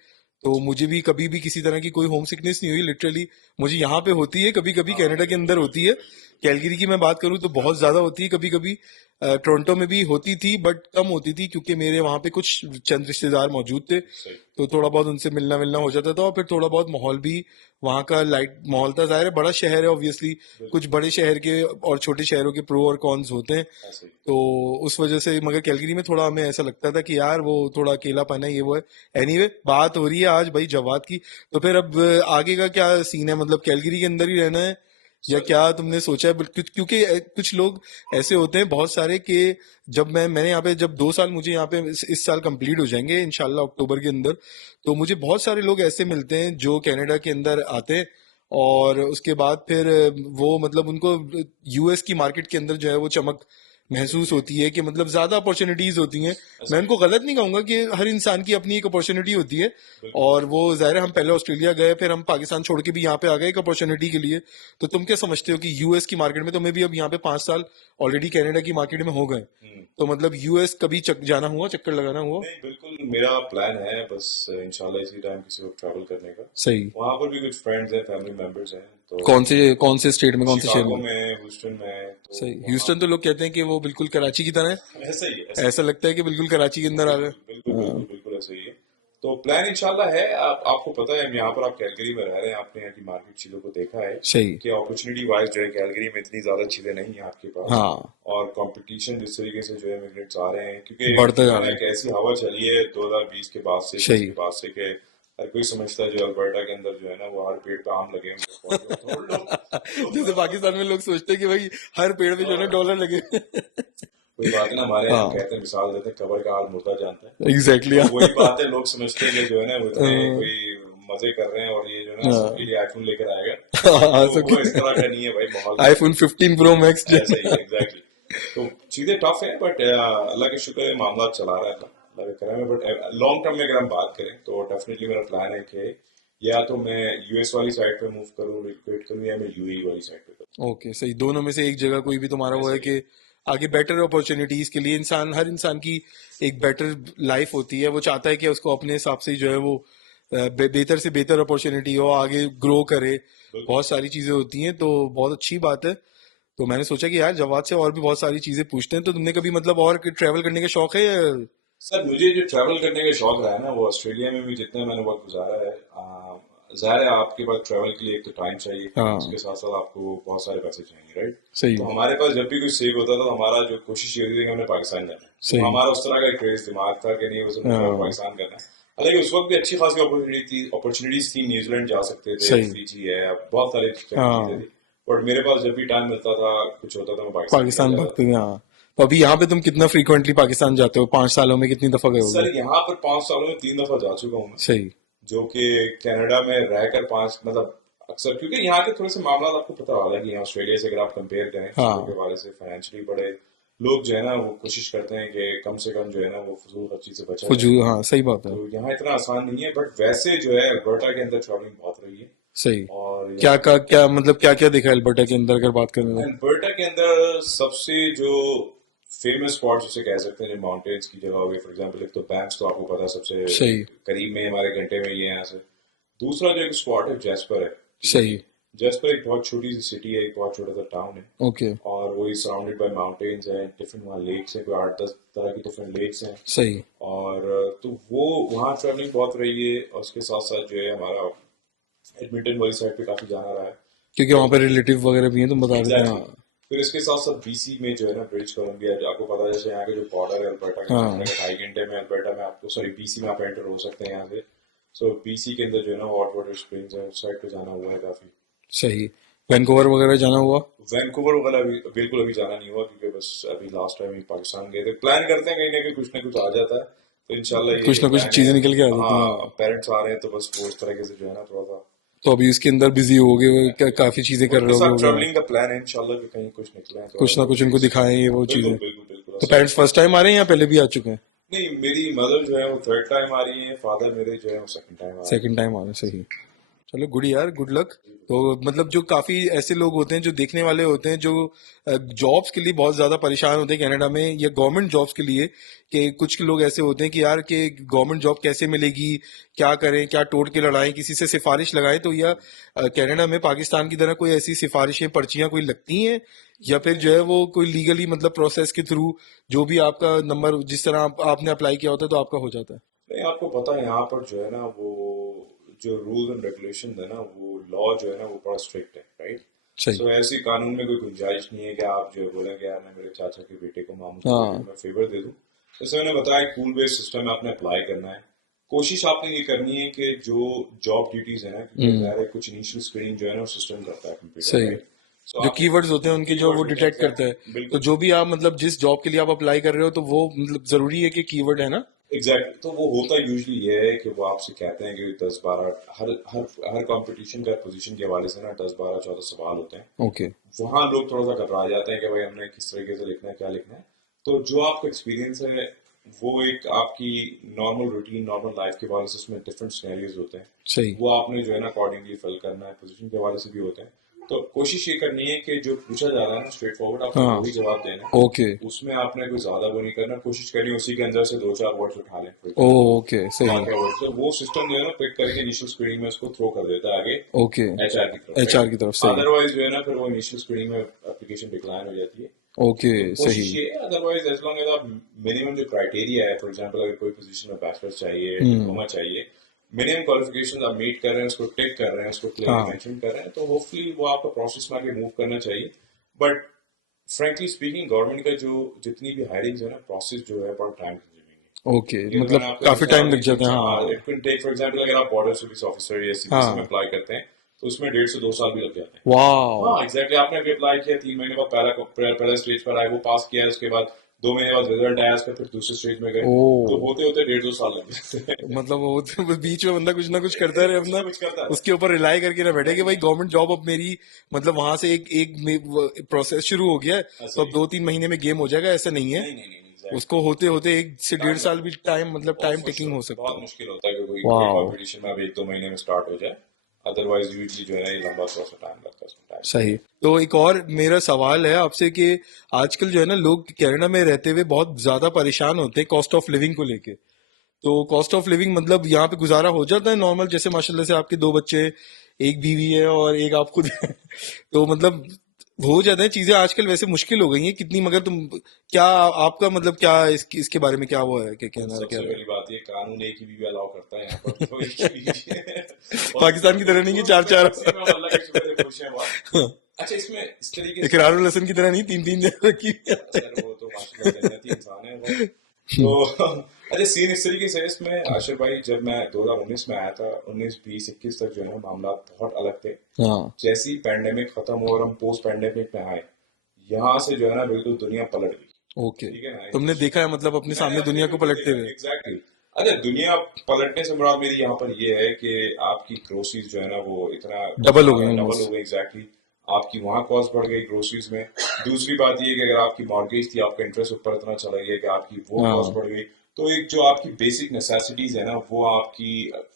तो मुझे भी कभी भी किसी तरह की कोई होम सिकनेस नहीं हुई लिटरली। मुझे यहाँ पे होती है कभी कभी, हाँ कनाडा के बिल्कुल अंदर होती बिल्कुल है। कैलगरी की मैं बात करूँ तो बहुत ज्यादा होती है कभी कभी। टोरंटो में भी होती थी बट कम होती थी, क्योंकि मेरे वहाँ पे कुछ चंद रिश्तेदार मौजूद थे, सही तो थोड़ा बहुत उनसे मिलना मिलना हो जाता था। और फिर थोड़ा बहुत माहौल भी वहाँ का लाइट माहौल था। जाहिर है बड़ा शहर है ऑब्वियसली, कुछ बिल्कुल बड़े शहर के और छोटे शहरों के प्रो और कॉन्स होते हैं। ऐसे ही। तो उस वजह से मगर कैलगरी में थोड़ा हमें ऐसा लगता था कि यार वो थोड़ा अकेलापन है, ये वो है। एनीवे बात हो रही है आज भाई जवाद की, तो फिर अब आगे का क्या सीन है? मतलब कैलगरी के अंदर ही रहना है या सर क्या तुमने सोचा है? क्योंकि कुछ लोग ऐसे होते हैं बहुत सारे कि जब मैंने यहाँ पे जब 2 साल मुझे यहाँ पे इस साल कंप्लीट हो जाएंगे इंशाल्लाह अक्टूबर के अंदर, तो मुझे बहुत सारे लोग ऐसे मिलते हैं जो कनाडा के अंदर आते हैं और उसके बाद फिर वो मतलब उनको यूएस की मार्केट के अंदर जो है वो चमक महसूस होती है कि मतलब ज्यादा अपॉर्चुनिटीज होती हैं। मैं ऐसे ही। उनको गलत नहीं कहूंगा कि हर इंसान की अपनी एक अपॉर्चुनिटी होती है, बिल्कुल और वो जाहिर है हम पहले ऑस्ट्रेलिया गए, फिर हम पाकिस्तान छोड़ के भी यहाँ पे आ गए एक अपॉर्चुनिटी के लिए। तो तुम क्या समझते हो कि यूएस की मार्केट में, तुम्हें भी अब यहाँ पे 5 साल ऑलरेडी कनाडा की मार्केट में हो गए, हम्म। तो मतलब यूएस कभी जाना हुआ, चक्कर लगाना हुआ? नहीं बिल्कुल मेरा प्लान है, बस इंशाल्लाह इसी टाइम किसी वक्त ट्रैवल करने का। सही। वहां पर भी कुछ फ्रेंड्स हैं, फैमिली मेंबर्स हैं, तो कौन से स्टेट में, कौन से शहर शिकागो में? में, ह्यूस्टन में, तो सही। वहाँ ह्यूस्टन तो लोग कहते हैं कि वो बिल्कुल कराची की तरह है, ऐसा ही है, ऐसा ही ऐसा है। लगता है कि बिल्कुल कराची के अंदर आ गए। बिल्कुल बिल्कुल हाँ, बिल्कुल बिल्कुल ऐसा ही है। तो प्लान इंशाल्लाह है। आपको पता है, हम यहाँ पर, आप कैलगरी में रह रहे हैं, आपने यहाँ की मार्केट चीजों को देखा है सही। कि अपॉर्चुनिटी वाइज जो है कैलगरी में इतनी ज्यादा चीजें नहीं है आपके पास। हाँ, और कंपटीशन जिस तरीके से जो है इमिग्रेंट्स आ रहे हैं, क्योंकि बढ़ता जो जा है रहा ना है। एक ऐसी हवा चली है 2020 के बाद से, 21 सही। के बाद से, कि हर कोई समझता है जो अल्बर्टा के अंदर जो है ना वो हर पेड़ पे आम लगे होंगे, फल तोड़ लो जैसे पाकिस्तान में लोग सोचते हैं कि भाई हर पेड़ पे जो है ना डॉलर लगे। कोई बात है ना, हमारे यहाँ हम हाँ, कहते हैं, मिसाल देते हैं, कब्र का हाल मुर्दा जानता है। एग्जैक्टली। तो वही बात है, लोग समझते हैं कि जो है ना वो इतने कोई मजे कर रहे हैं और ये जो है ना सबके लिए आईफोन लेकर आएगा। हाँ, तो वो इस तरह का नहीं है भाई, माहौल आईफोन 15 प्रो मैक्स जो ऐसा ही है एग्जैक्टली। तो चीजें टफ है, बट अल्लाह के शुक्र है मामला चला रहा था। मतलब करा है, बट लॉन्ग टर्म में अगर हम बात करें तो डेफिनेटली मेरा प्लान है कि या तो मैं यूएस वाली साइड पे मूव करूँ, रिलोकेट करूँ, या मैं यूएई वाली साइड पे करूँ। ओके, सही, दोनों में से एक जगह कोई भी तुम्हारा वो ऐसा है ही कि आगे बेटर अपॉर्चुनिटीज के लिए हर इंसान की एक बेटर लाइफ होती है, वो चाहता है कि उसको अपने हिसाब से जो है वो बेहतर से बेहतर अपॉर्चुनिटी हो, आगे ग्रो करे, बिल्कुल। बहुत सारी चीजें होती हैं, तो बहुत अच्छी बात है। तो मैंने सोचा कि यार जवाब से और भी बहुत सारी चीजें पूछते हैं, तो तुमने कभी मतलब और ट्रैवल करने का शौक है या? सर मुझे जो ट्रैवल करने का शौक रहा है ना, वो ऑस्ट्रेलिया में भी जितना मैंने वक्त गुजारा है, जाहिर है आपके पास ट्रैवल के लिए एक तो टाइम चाहिए, हाँ, उसके साथ साथ आपको बहुत सारे पैसे चाहिए, राइट। सही, तो हमारे पास जब भी कुछ सेव होता था तो हमारा जो कोशिश ये होती थी कि हमने पाकिस्तान जाना है, तो सही, हमारा उस तरह का एक क्रेज दिमाग था कि नहीं, उस मुझे हाँ, पाकिस्तान करना है। हालांकि उस वक्त भी अच्छी खासी अपॉर्चुनिटीज थी, न्यूजीलैंड जा सकते थे, सही, फिजी है, बहुत सारी चीजें हाँ, थी। बट मेरे पास जब भी टाइम मिलता था, कुछ होता था, मैं पाकिस्तान निकल पाकिस्तान जाता भगते था। हैं, हाँ। तो अभी यहाँ पे तुम कितना फ्रीक्वेंटली पाकिस्तान जाते हो, 5 सालों में कितनी दफा गए होगे? सर यहाँ पर 5 सालों में 3 दफा जा चुका हूँ मैं, सही, जो कि कनाडा में रहकर पांच, मतलब अक्सर, क्योंकि यहाँ के थोड़े से मामला आपको पता होगा कि यहाँ ऑस्ट्रेलिया से अगर आप कंपेयर करें चीजों के हाँ, हवाले से, फाइनेंशियली बड़े लोग जो है ना वो कोशिश करते हैं कि कम से कम जो है ना वो फजूल खर्ची से बचा जाए। फजूल, हाँ, सही बात है, तो यहाँ इतना आसान नहीं है, बट वैसे जो है अल्बर्टा के अंदर ट्रैवलिंग बहुत रही है। सही। और क्या यहाँ का पर क्या मतलब क्या क्या देखा है अल्बर्टा के अंदर अगर बात करें तो? अल्बर्टा के अंदर सबसे जो फेमस स्पॉट जिसे कह सकते हैं, जो माउंटेन्स की जगह हो गई, फॉर एग्जांपल एक तो बैंक्स, तो आपको पता है सबसे सही, करीब में, हमारे घंटे में ये है यहाँ से। दूसरा जो एक स्पॉट है जैस्पर है, ठीक है जी। सही, जैस्पर एक बहुत छोटी सी सिटी है, एक बहुत छोटा सा टाउन है, ओके, और वो ही सराउंडेड बाय माउंटेन्स है, डिफरेंट वहाँ लेक्स हैं, कोई 8-10 तरह की डिफरेंट लेक्स हैं। सही, और तो वो वहाँ ट्रैवलिंग बहुत रही है, और उसके साथ साथ जो है हमारा एडमिंटन वाली साइड पे काफी जाना रहा है। क्योंकि तो वहां पर रिलेटिव वगैरह भी हैं, तुम बता रहे थे, एग्जैक्टली, हाँ, फिर इसके साथ साथ बीसी में जो है ना ब्रिटिश कोलंबिया, जो आपको पता है, जैसे यहाँ के जो बॉर्डर है अल्बर्टा के हाँ, कनाडा के, 2.5 घंटे में अल्बर्टा में आपको, सॉरी बीसी में आप एंटर हो सकते हैं यहाँ से। सो बीसी के अंदर जो है ना हॉट वाटर स्प्रिंग्स है, उस साइड पे जाना हुआ है काफी। सही। वैंकूवर वगैरह जाना हुआ? वैंकूवर वगैरह अभी बिल्कुल अभी जाना नहीं हुआ, क्योंकि बस अभी लास्ट टाइम ही पाकिस्तान गए थे। प्लान करते हैं कहीं ना कुछ आ जाता है, तो इंशाल्लाह ये कुछ ना कुछ प्लान है। चीजें निकल के आ जाती हैं, हाँ, हाँ। पेरेंट्स आ रहे हैं तो बस वो इस तरीके से जो है ना थोड़ा सा तो अभी उसके अंदर बिजी हो गए हो, काफी चीजें कर उनके रहे साथ होगे वगैरह, ट्रेवलिंग का प्लान है, इंशाल्लाह कि कहीं कुछ निकले हैं तो कुछ ना कुछ उनको एटलीस्ट। दिखाएं ये वो बिल्कुल चीजें। बिल्कुल बिल्कुल, तो ऐसा पेरेंट्स फर्स्ट टाइम आ रहे हैं या पहले भी आ चुके हैं? नहीं, मेरी मदर जो है वो थर्ड टाइम आ रही है, फादर मेरे जो है वो सेकंड टाइम आ रहे हैं। सेकंड टाइम आ रहे हैं, सही। चलो, गुड यार, गुड लक। तो मतलब जो काफी ऐसे लोग होते हैं जो देखने वाले होते हैं, जो जॉब्स के लिए बहुत ज्यादा परेशान होते हैं कनाडा में, या गवर्नमेंट जॉब्स के लिए, कि कुछ लोग ऐसे होते हैं कि यार कि गवर्नमेंट जॉब कैसे मिलेगी, क्या करें, क्या टोट के लड़ाएं, किसी से सिफारिश लगाएं, तो या कनाडा में पाकिस्तान की तरह कोई ऐसी सिफारिशें, पर्चियां कोई लगती हैं, या फिर जो है वो कोई लीगली मतलब प्रोसेस के थ्रू जो भी आपका नंबर जिस तरह आपने अप्लाई किया होता है तो आपका हो जाता है? नहीं, आपको पता है यहाँ पर जो है ना वो जो रूल्स एंड रेगुलेशन है ना, वो लॉ जो है ना वो बड़ा स्ट्रिक्ट है, राइट। सही, सो ऐसी कानून में कोई गुंजाइश नहीं है कि आप जो है बोलें कि यार मैं मेरे चाचा के बेटे को मामू के बेटे को हाँ, मैं फेवर दे दूं। जैसे मैंने बताया, पूल बेस्ड सिस्टम है, आपने अप्लाई करना है। कोशिश आपने ये करनी है कि जो जॉब ड्यूटीज है ना, क्योंकि हम्म, ज़ाहिर है कुछ इनिशियल स्क्रीनिंग जो है ना वो सिस्टम करता है, कंप्यूटर, सही। राइट। सो जो आपने कीवर्ड्स होते हैं उनके जो वो कीवर्ड्स होते हैं, डिटेक्ट करता है, एग्जैक्ट, तो बिल्कुल। जो भी आप मतलब जिस जॉब के लिए आप अप्लाई कर रहे हो, तो वो मतलब जरूरी है कि कीवर्ड है ना? एग्जैक्टली, तो वो होता यूजली ये है कि वो आपसे कहते हैं कि 10-12, हर हर हर कंपटीशन का पोजीशन के हवाले से ना 10-12-14 सवाल होते हैं। ओके, वहां लोग थोड़ा सा घबरा जाते हैं कि भाई हमने किस तरीके से लिखना है, क्या लिखना है। तो जो आपका एक्सपीरियंस है वो एक आपकी नॉर्मल रूटीन, नॉर्मल लाइफ के हवाले से उसमें डिफरेंट सिनेरियोज होते हैं, सही, वो आपने जो है ना अकॉर्डिंगली फिल करना है। पोजीशन के हवाले से भी होते हैं। तो कोशिश ये करनी है कि जो पूछा जा रहा है ना स्ट्रेट फॉरवर्ड, आपने हाँ, वही जवाब देना है। ओके, उसमें आपने कोई ज्यादा वो नहीं करना, कोशिश करनी है उसी के अंदर से 2-4 वर्ड्स उठा लें, फॉर ओ, एग्जाम्पल ओके, सही, वाक्य वर्ड, तो वो सिस्टम जो है ना पिक करके इनिशियल स्क्रीनिंग में उसको थ्रो कर देता है आगे ओके, एचआर की तरफ, एचआर राइट। की तरफ, सही, अदरवाइज जो है ना फिर वो इनिशियल स्क्रीनिंग में एप्लीकेशन डिक्लाइन हो जाती है। ओके, तो सही, कोशिश ये है, अदरवाइज एज लॉन्ग एज आप मिनिमम जो क्राइटेरिया है, फॉर एग्जांपल अगर कोई पोजीशन में बैचलर्स चाहिए, हम्म, डिप्लोमा चाहिए, मिनिमम क्वालिफिकेशन आप मीट कर रहे हैं, उसको टिक कर रहे हैं, उसको क्लियरली हाँ, मेंशन कर रहे हैं, तो होपफुली वो आपका प्रोसेस में आगे मूव करना चाहिए। बट फ्रेंकली स्पीकिंग, गवर्नमेंट का जो जितनी भी हायरिंग है ना, प्रोसेस जो है बहुत टाइम कंज्यूमिंग है। ओके, ये तो मैंने मतलब आपको काफी मिसाल टाइम दी लग कि जाता है, हाँ, हाँ, it can take, for example अगर आप बॉर्डर सर्विस ऑफिसर या सीबीसी में हाँ, अप्लाई करते हैं तो उसमें 1.5 से 2 साल भी लग जाते हैं। वाह, हाँ एग्जैक्टली, आपने अभी अप्लाई किया, 3 महीने बाद पहला स्टेज पर आए, वो पास किया, उसके बाद 2 महीने बाद रिजल्ट आया, उसका फिर दूसरे स्टेज में गए, ओ, तो होते होते 1.5-2 साल लग जाते हैं। मतलब वो तो बीच में बंदा कुछ ना कुछ करता रहे कुछ अपना, ना कुछ करता उसके ऊपर रिलाई करके ना बैठे कि भाई है। गवर्नमेंट जॉब अब मेरी, मतलब वहां से एक एक प्रोसेस शुरू हो गया है, तो ऐसा अब ही, 2-3 महीने में गेम हो जाएगा, ऐसा नहीं है। नहीं नहीं नहीं, एग्जैक्टली। उसको होते होते 1 से 1.5 साल भी टाइम, मतलब टाइम फॉर टेकिंग श्योर हो सकता बहुत है। मुश्किल होता है कि कोई कोई वाह। कंपटीशन में अब 1-2 महीने में स्टार्ट हो जाए। अदरवाइज यूजली जो है ना ये लंबा थोड़ा सा टाइम लगता है उसमें टाइम के सही। लिए। तो एक और मेरा सवाल है आपसे कि आजकल जो है ना, लोग कनाडा में रहते हुए बहुत ज्यादा परेशान होते हैं कॉस्ट ऑफ लिविंग को लेके। तो कॉस्ट ऑफ लिविंग मतलब यहाँ पे गुजारा हो जाता है नॉर्मल, जैसे माशाल्लाह से आपके 2 बच्चे, एक बीवी है और एक आप खुद हैं। तो मतलब हो जाता है चीजें आजकल, वैसे मुश्किल हो गई हैं कितनी, मगर तुम क्या, आपका मतलब क्या इसके बारे में क्या वो है, क्या कहना क्या सबसे रहे पहली बात ये कानून एक ही बीवी अलाउ करता है यहाँ पर, तो एक ही बीवी है। और पाकिस्तान की तरह नहीं कि वो चार चार। उसी में हम अल्लाह के शुक्र है खुश हैं बहुत। अच्छा इसमें इस तरीके से इकरारुल हसन की तरह नहीं, 3-3 रखी हुई सर वो तो माशाल्लाह जन्नती इंसान है वो। तो अच्छा सीन इस तरीके से है इसमें आशिर भाई, जब मैं 2019 में आया था, 19 20 21 तक जो है ना मामला बहुत अलग थे। है। हाँ। जैसे ही पैंडेमिक खत्म हुआ और हम पोस्ट पैंडेमिक में आए, यहाँ से जो है ना बिल्कुल दुनिया पलट गई। ओके। ठीक है ना तुमने देखा है मतलब अपने मैंने सामने अपने दुनिया को बिल्कुल पलटते देखा हुए। एग्जैक्टली। अच्छा दुनिया पलटने से मुराद मेरी यहाँ पर ये है कि आपकी ग्रोसरीज जो है ना वो इतना डबल हो गई ज्यादा डबल हो ऑलमोस्ट। गई एग्जैक्टली। आपकी वहाँ कॉस्ट बढ़ गई ग्रोसरीज में। दूसरी बात ये कि अगर आपकी मॉर्गेज थी, आपका इंटरेस्ट ऊपर इतना चला गया कि आपकी वो कॉस्ट हाँ। बढ़ गई। तो एक जो आपकी बेसिक नेसेसिटीज है ना वो आपकी,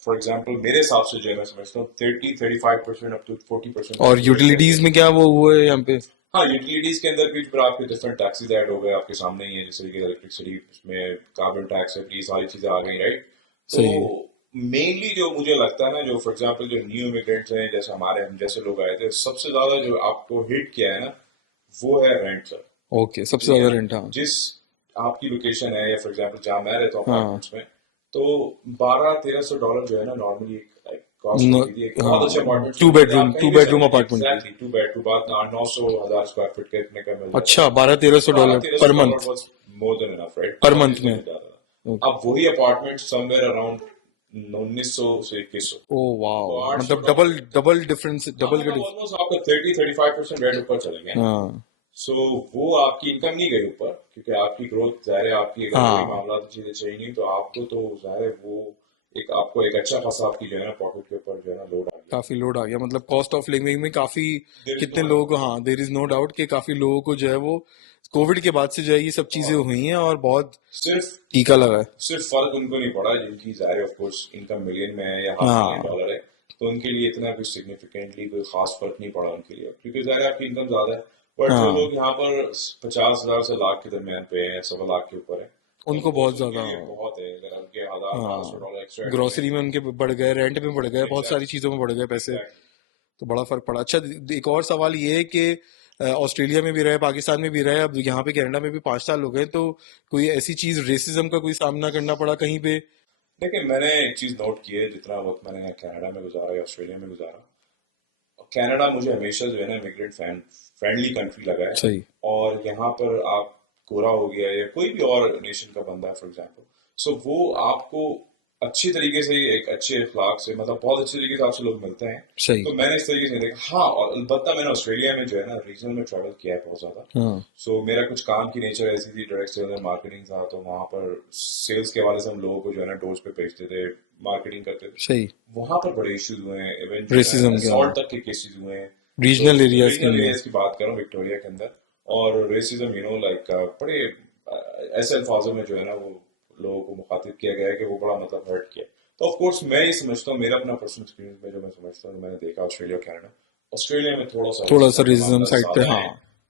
फॉर एग्जाम्पल मेरे हिसाब से जो है मैं समझता हूँ 30-35% अप टू 40% और तक जो है बढ़ यूटिलिटीज गया। में क्या वो हुआ है यहाँ पे? हाँ यूटिलिटीज के अंदर भी फिर आपके डिफरेंट टैक्सेस ऐड हो गए आपके सामने ही है, जैसे कि इलेक्ट्रिसिटी में कार्बन टैक्स है, ये सारी चीजें आ गई राइट। तो सही है। मेनली जो मुझे लगता है ना, जो फॉर एग्जांपल जो न्यू इमिग्रेंट्स हैं जैसे हमारे हम जैसे लोग आए थे, सबसे ज्यादा जो आपको हिट किया है ना वो है रेंट सर। ओके, सबसे ठीक है ज्यादा ना, रेंट, हाँ। जिस आपकी लोकेशन है या फॉर एग्जांपल जहाँ मैं रहता हूँ हाँ। अपार्टमेंट्स में, तो $1200-1300 जो है ना नॉर्मली एक कॉस्ट न, होती थी। एक बहुत अच्छे हाँ, अपार्टमेंट्स टू में मिलते थे, आप बेडरूम कहीं टू भी बेडरूम चले जाइए अपार्टमेंट की। एग्जैक्टली 2 बेड 900-1000 स्क्वायर फीट का इतने का मिल जाता अच्छा, था। 1200-1300 डॉलर बारह तेरह पर सौ dollar month? Was more than enough right, पर बहुत मंथ इजीली में? मिल जाता था। अब वही अपार्टमेंट समवेयर अराउंड 1900 से 2100, ओ तो वाह, आठ सौ मतलब डबल डॉलर डबल डिफरेंस, हाँ डबल का मतलब ऑलमोस्ट आपका 30-35% रेट ऊपर चले गए ना। हाँ। सो वो आपकी इनकम नहीं गई ऊपर, क्योंकि आपकी ग्रोथ जाहिर है, आपकी अगर वही हाँ, मामला चीजें चाहिए तो आपको तो जाहिर है वो एक आपको एक अच्छा खासा आपकी जो है ना पॉकेट के ऊपर जो है ना लोड आ गया। काफी लोड आ गया, मतलब कॉस्ट ऑफ लिविंग में काफी। देयर इज कितने नो लोगों डाउट। को, हाँ, देर इज नो डाउट कि काफी लोगों को जो है वो कोविड के बाद से जो है ये सब चीजें बहुत हुई हैं और बहुत सिर्फ टीका लगा है। सिर्फ फर्क उनको नहीं पड़ा जिनकी जाहिर ऑफ कोर्स इनकम मिलियन में है या हाँ। $500,000 है, तो उनके लिए इतना कुछ सिग्निफिकेंटली कोई खास फर्क नहीं पड़ा उनके लिए, क्योंकि जाहिर है आपकी इनकम ज्यादा है। बट जो हाँ, लोग यहाँ पर 50,000 से लाख के दरमियान पे हैं, 1.25 लाख के ऊपर है, उनको उनको बहुत उनके ज्यादा। लिए बहुत है। अगर उनके 1000-1200 डॉलर एक्स्ट्रा ऐड हो गए ग्रोसरी में उनके बढ़ गए, रेंट में बढ़ गए, बहुत सारी एग्जैक्टली चीजों में बढ़ गए पैसे। एग्जैक्टली। तो बड़ा फर्क पड़ा। अच्छा, एक और सवाल ये है कि ऑस्ट्रेलिया में भी रहे, पाकिस्तान में भी रहे, अब यहाँ पे कनाडा में भी 5 साल हो गए, तो कोई ऐसी चीज, रेसिज्म का कोई सामना करना पड़ा कहीं पे? देखिए मैंने एक चीज नोट की है, जितना वक्त मैंने कनाडा में गुजारा या ऑस्ट्रेलिया में गुजारा, कनाडा मुझे हमेशा जो है ना इमिग्रेंट फ्रेंडली कंट्री लगा है। सही। और यहाँ पर आप गोरा हो गया या कोई भी और नेशन का बंदा है फॉर एग्जांपल, सो वो आपको अच्छी तरीके से एक अच्छे अखलाक से मतलब बहुत अच्छे तरीके से आपसे लोग मिलते हैं। सही। तो मैंने इस तरीके से देखा। हाँ और अलबत्ता मैंने ऑस्ट्रेलिया में जो है ना रीजनल में ट्रैवल किया है बहुत ज्यादा। हाँ। सो मेरा कुछ काम की नेचर ऐसी थी, डायरेक्ट सेल्स एंड मार्केटिंग था, तो वहाँ पर सेल्स के हवाले से हम लोगों को जो है ना डोर्स पे भेजते थे, मार्केटिंग करते थे। सही। वहां पर बड़े इश्यूज हुए हैं, इवन जो है रेसिज्म के, हाँ। असॉल्ट तक के केसेस हुए हैं। तो रीजनल एरियाज के रीजनल अंदर। एरियाज की बात करूं विक्टोरिया के अंदर, और रेसिज्म लाइक बड़े ऐसे अल्फाजों में जो है ना वो लोगों को मुखातिब किया गया है कि वो बड़ा मतलब हर्ट किया। तो ऑफ कोर्स मैं ये समझता हूँ, मेरा अपना पर्सनल एक्सपीरियंस में जो मैं समझता हूँ, मैंने देखा ऑस्ट्रेलिया कनाडा, ऑस्ट्रेलिया में थोड़ा सा थोड़ा सा रेसिज्म का रेसिज्म मामला साइड पे, ज्यादा हाँ।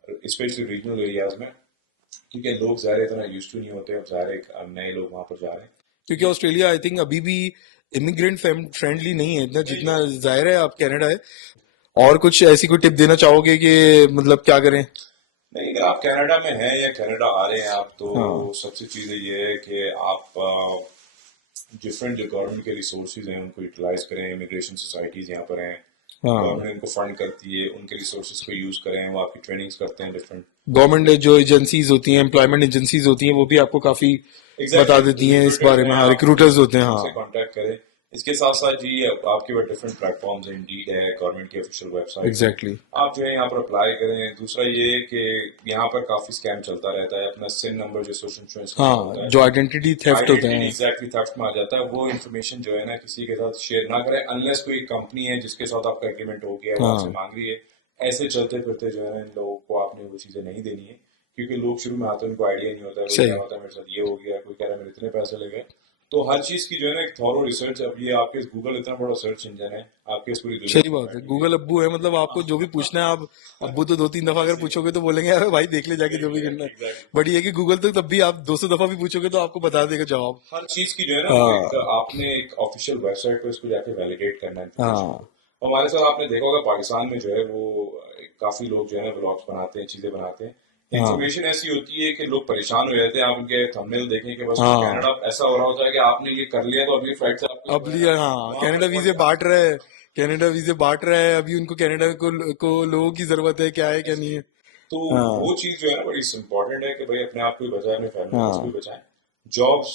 है, स्पेशली रीजनल एरियाज में, क्योंकि लोग ज़्यादा इतना यूज टू नहीं होते। अब ज़्यादा नए लोग वहां पर जा रहे हैं। क्योंकि ऑस्ट्रेलिया आई थिंक अभी भी इमिग्रेंट फ्रेंडली नहीं है इतना नहीं जितना है। जाहिर है आप कनाडा है। और कुछ ऐसी कोई टिप देना चाहोगे कि मतलब क्या करें? नहीं अगर आप कनाडा में हैं या कनाडा आ रहे हैं आप, तो हाँ। सबसे चीज़ ये है कि आप डिफरेंट जो गवर्नमेंट के रिसोर्सेज हैं उनको यूटिलाइज करें। इमिग्रेशन सोसाइटीज यहाँ पर हैं, हाँ। गवर्नमेंट इनको फंड करती है, उनके रिसोर्सेज को यूज करें, वो आपकी ट्रेनिंग्स करते हैं डिफरेंट। गवर्नमेंट जो एजेंसीज होती हैं, एम्प्लॉयमेंट एजेंसीज होती हैं, वो भी आपको काफी बता एग्जैक्टली देती हैं इस रिक्रूटर्स बारे में। हैं, हाँ, आप रिक्रूटर्स होते हैं, उनसे हाँ। कांटेक्ट करें। इसके साथ साथ जी आपके पास डिफरेंट प्लेटफॉर्म्स हैं, इंडीड है, गवर्नमेंट की ऑफिशियल वेबसाइट है, एग्जैक्टली। आप जो है यहाँ पर अप्लाई करें। दूसरा ये है कि यहाँ पर काफी स्कैम चलता रहता है, अपना सिन नंबर जो सोशल इंश्योरेंस नंबर हाँ, होता है, जो आइडेंटिटी थेफ्ट होता आइडेंटिटी है। एग्जैक्टली थेफ्ट में आ जाता है। वो इन्फॉर्मेशन जो है ना किसी के साथ शेयर ना करें, अनलेस कोई कंपनी है जिसके साथ आपका एग्रीमेंट हो गया है वो आपसे हाँ। मांग रही है। ऐसे चलते फिरते जो है ना इन लोगों को आपने वो चीजें नहीं देनी है, क्योंकि लोग शुरू में आते हैं, उनको आइडिया नहीं होता है, कोई कह सही रहा होता है मेरे साथ ये हो गया, कोई कह रहा है मेरे इतने पैसे लगे। तो हर चीज की जो है ना एक थॉरो रिसर्च, अब ये आपके गूगल इतना बड़ा सर्च इंजन है, आपके इस पूरी दुनिया सही को बात है। घुमाने के लिए। गूगल अब्बू है, मतलब आपको जो भी पूछना है, आप अब्बू तो 2-3 दफा अगर पूछोगे तो बोलेंगे अरे भाई देख ले जाके जो भी करना है। एग्जैक्टली। बट ये है कि गूगल तो तब भी आप 200 दफा भी पूछोगे तो आपको बता देगा जवाब। हर चीज की जो है ना वो एक हाँ आपने एक ऑफिशियल वेबसाइट पे उसको जाके वैलिडेट करना है इन्फॉर्मेशन को। हाँ और हमारे साथ आपने देखा होगा पाकिस्तान में जो है वो काफी लोग जो है ना व्लॉग्स बनाते हैं, चीजें बनाते हैं। हाँ इन्फॉर्मेशन ऐसी होती है कि लोग परेशान हो जाते हैं, आप उनके थंबनेल देखें कि बस वो हाँ। कनाडा ऐसा हो रहा होता है कि आपने ये कर लिया तो अभी फ्लाइट से आपको अब जो है ना लिया, हाँ, वहां कनाडा पर पहुंच वीजे जाना बांट रहा है। कनाडा वीजे बांट रहा है अभी, उनको कनाडा को लोगों की जरूरत है, क्या है क्या नहीं है। है। तो हाँ वो चीज जो है ना बड़ी इंपॉर्टेंट है कि भाई अपने आप को भी बचाएं, अपने फैमिली मेंबर्स को भी हाँ बचाएं। जॉब्स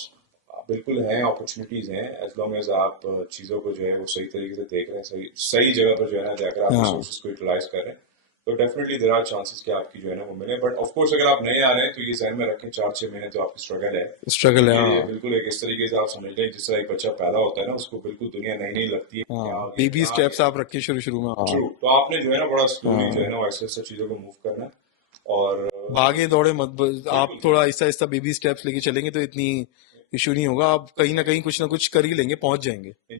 बिल्कुल हैं, अपॉर्चुनिटीज हैं, एज लॉन्ग एज आप चीजों को जो है वो सही तरीके से देख रहे हैं, सही सही जगह पर जो है ना जाकर आप हाँ। रिसोर्सेज को यूटिलाइज कर रहे हैं, तो डेफिनेटली देयर आर चांसेस कि आपकी जो है ना वो मिले। बट ऑफ कोर्स अगर आप नए आ रहे हैं तो ये ध्यान में रखें, 4-6 महीने तो आपकी स्ट्रगल है, स्ट्रगल है, क्योंकि ये हाँ बिल्कुल एक इस तरीके से आप समझ लें जिस तरह एक बच्चा पैदा होता है ना, उसको बिल्कुल दुनिया नई नई लगती है, हाँ। क्या हो गया बेबी कहाँ आ स्टेप्स गया। आप रखे शुरू शुरू में, हाँ ट्रू, तो आपने जो है ना बड़ा स्लोली जो है हाँ। ना ऐसे ऐसे चीजों को मूव करना है। और भागे दौड़े मत, आप बिल्कुल थोड़ा बिल्कुल। आहिस्ता आहिस्ता बेबी स्टेप्स लेके चलेंगे तो इतनी इशू नहीं होगा। आप कहीं ना कहीं कुछ ना कुछ कर ही लेंगे, पहुंच जाएंगे।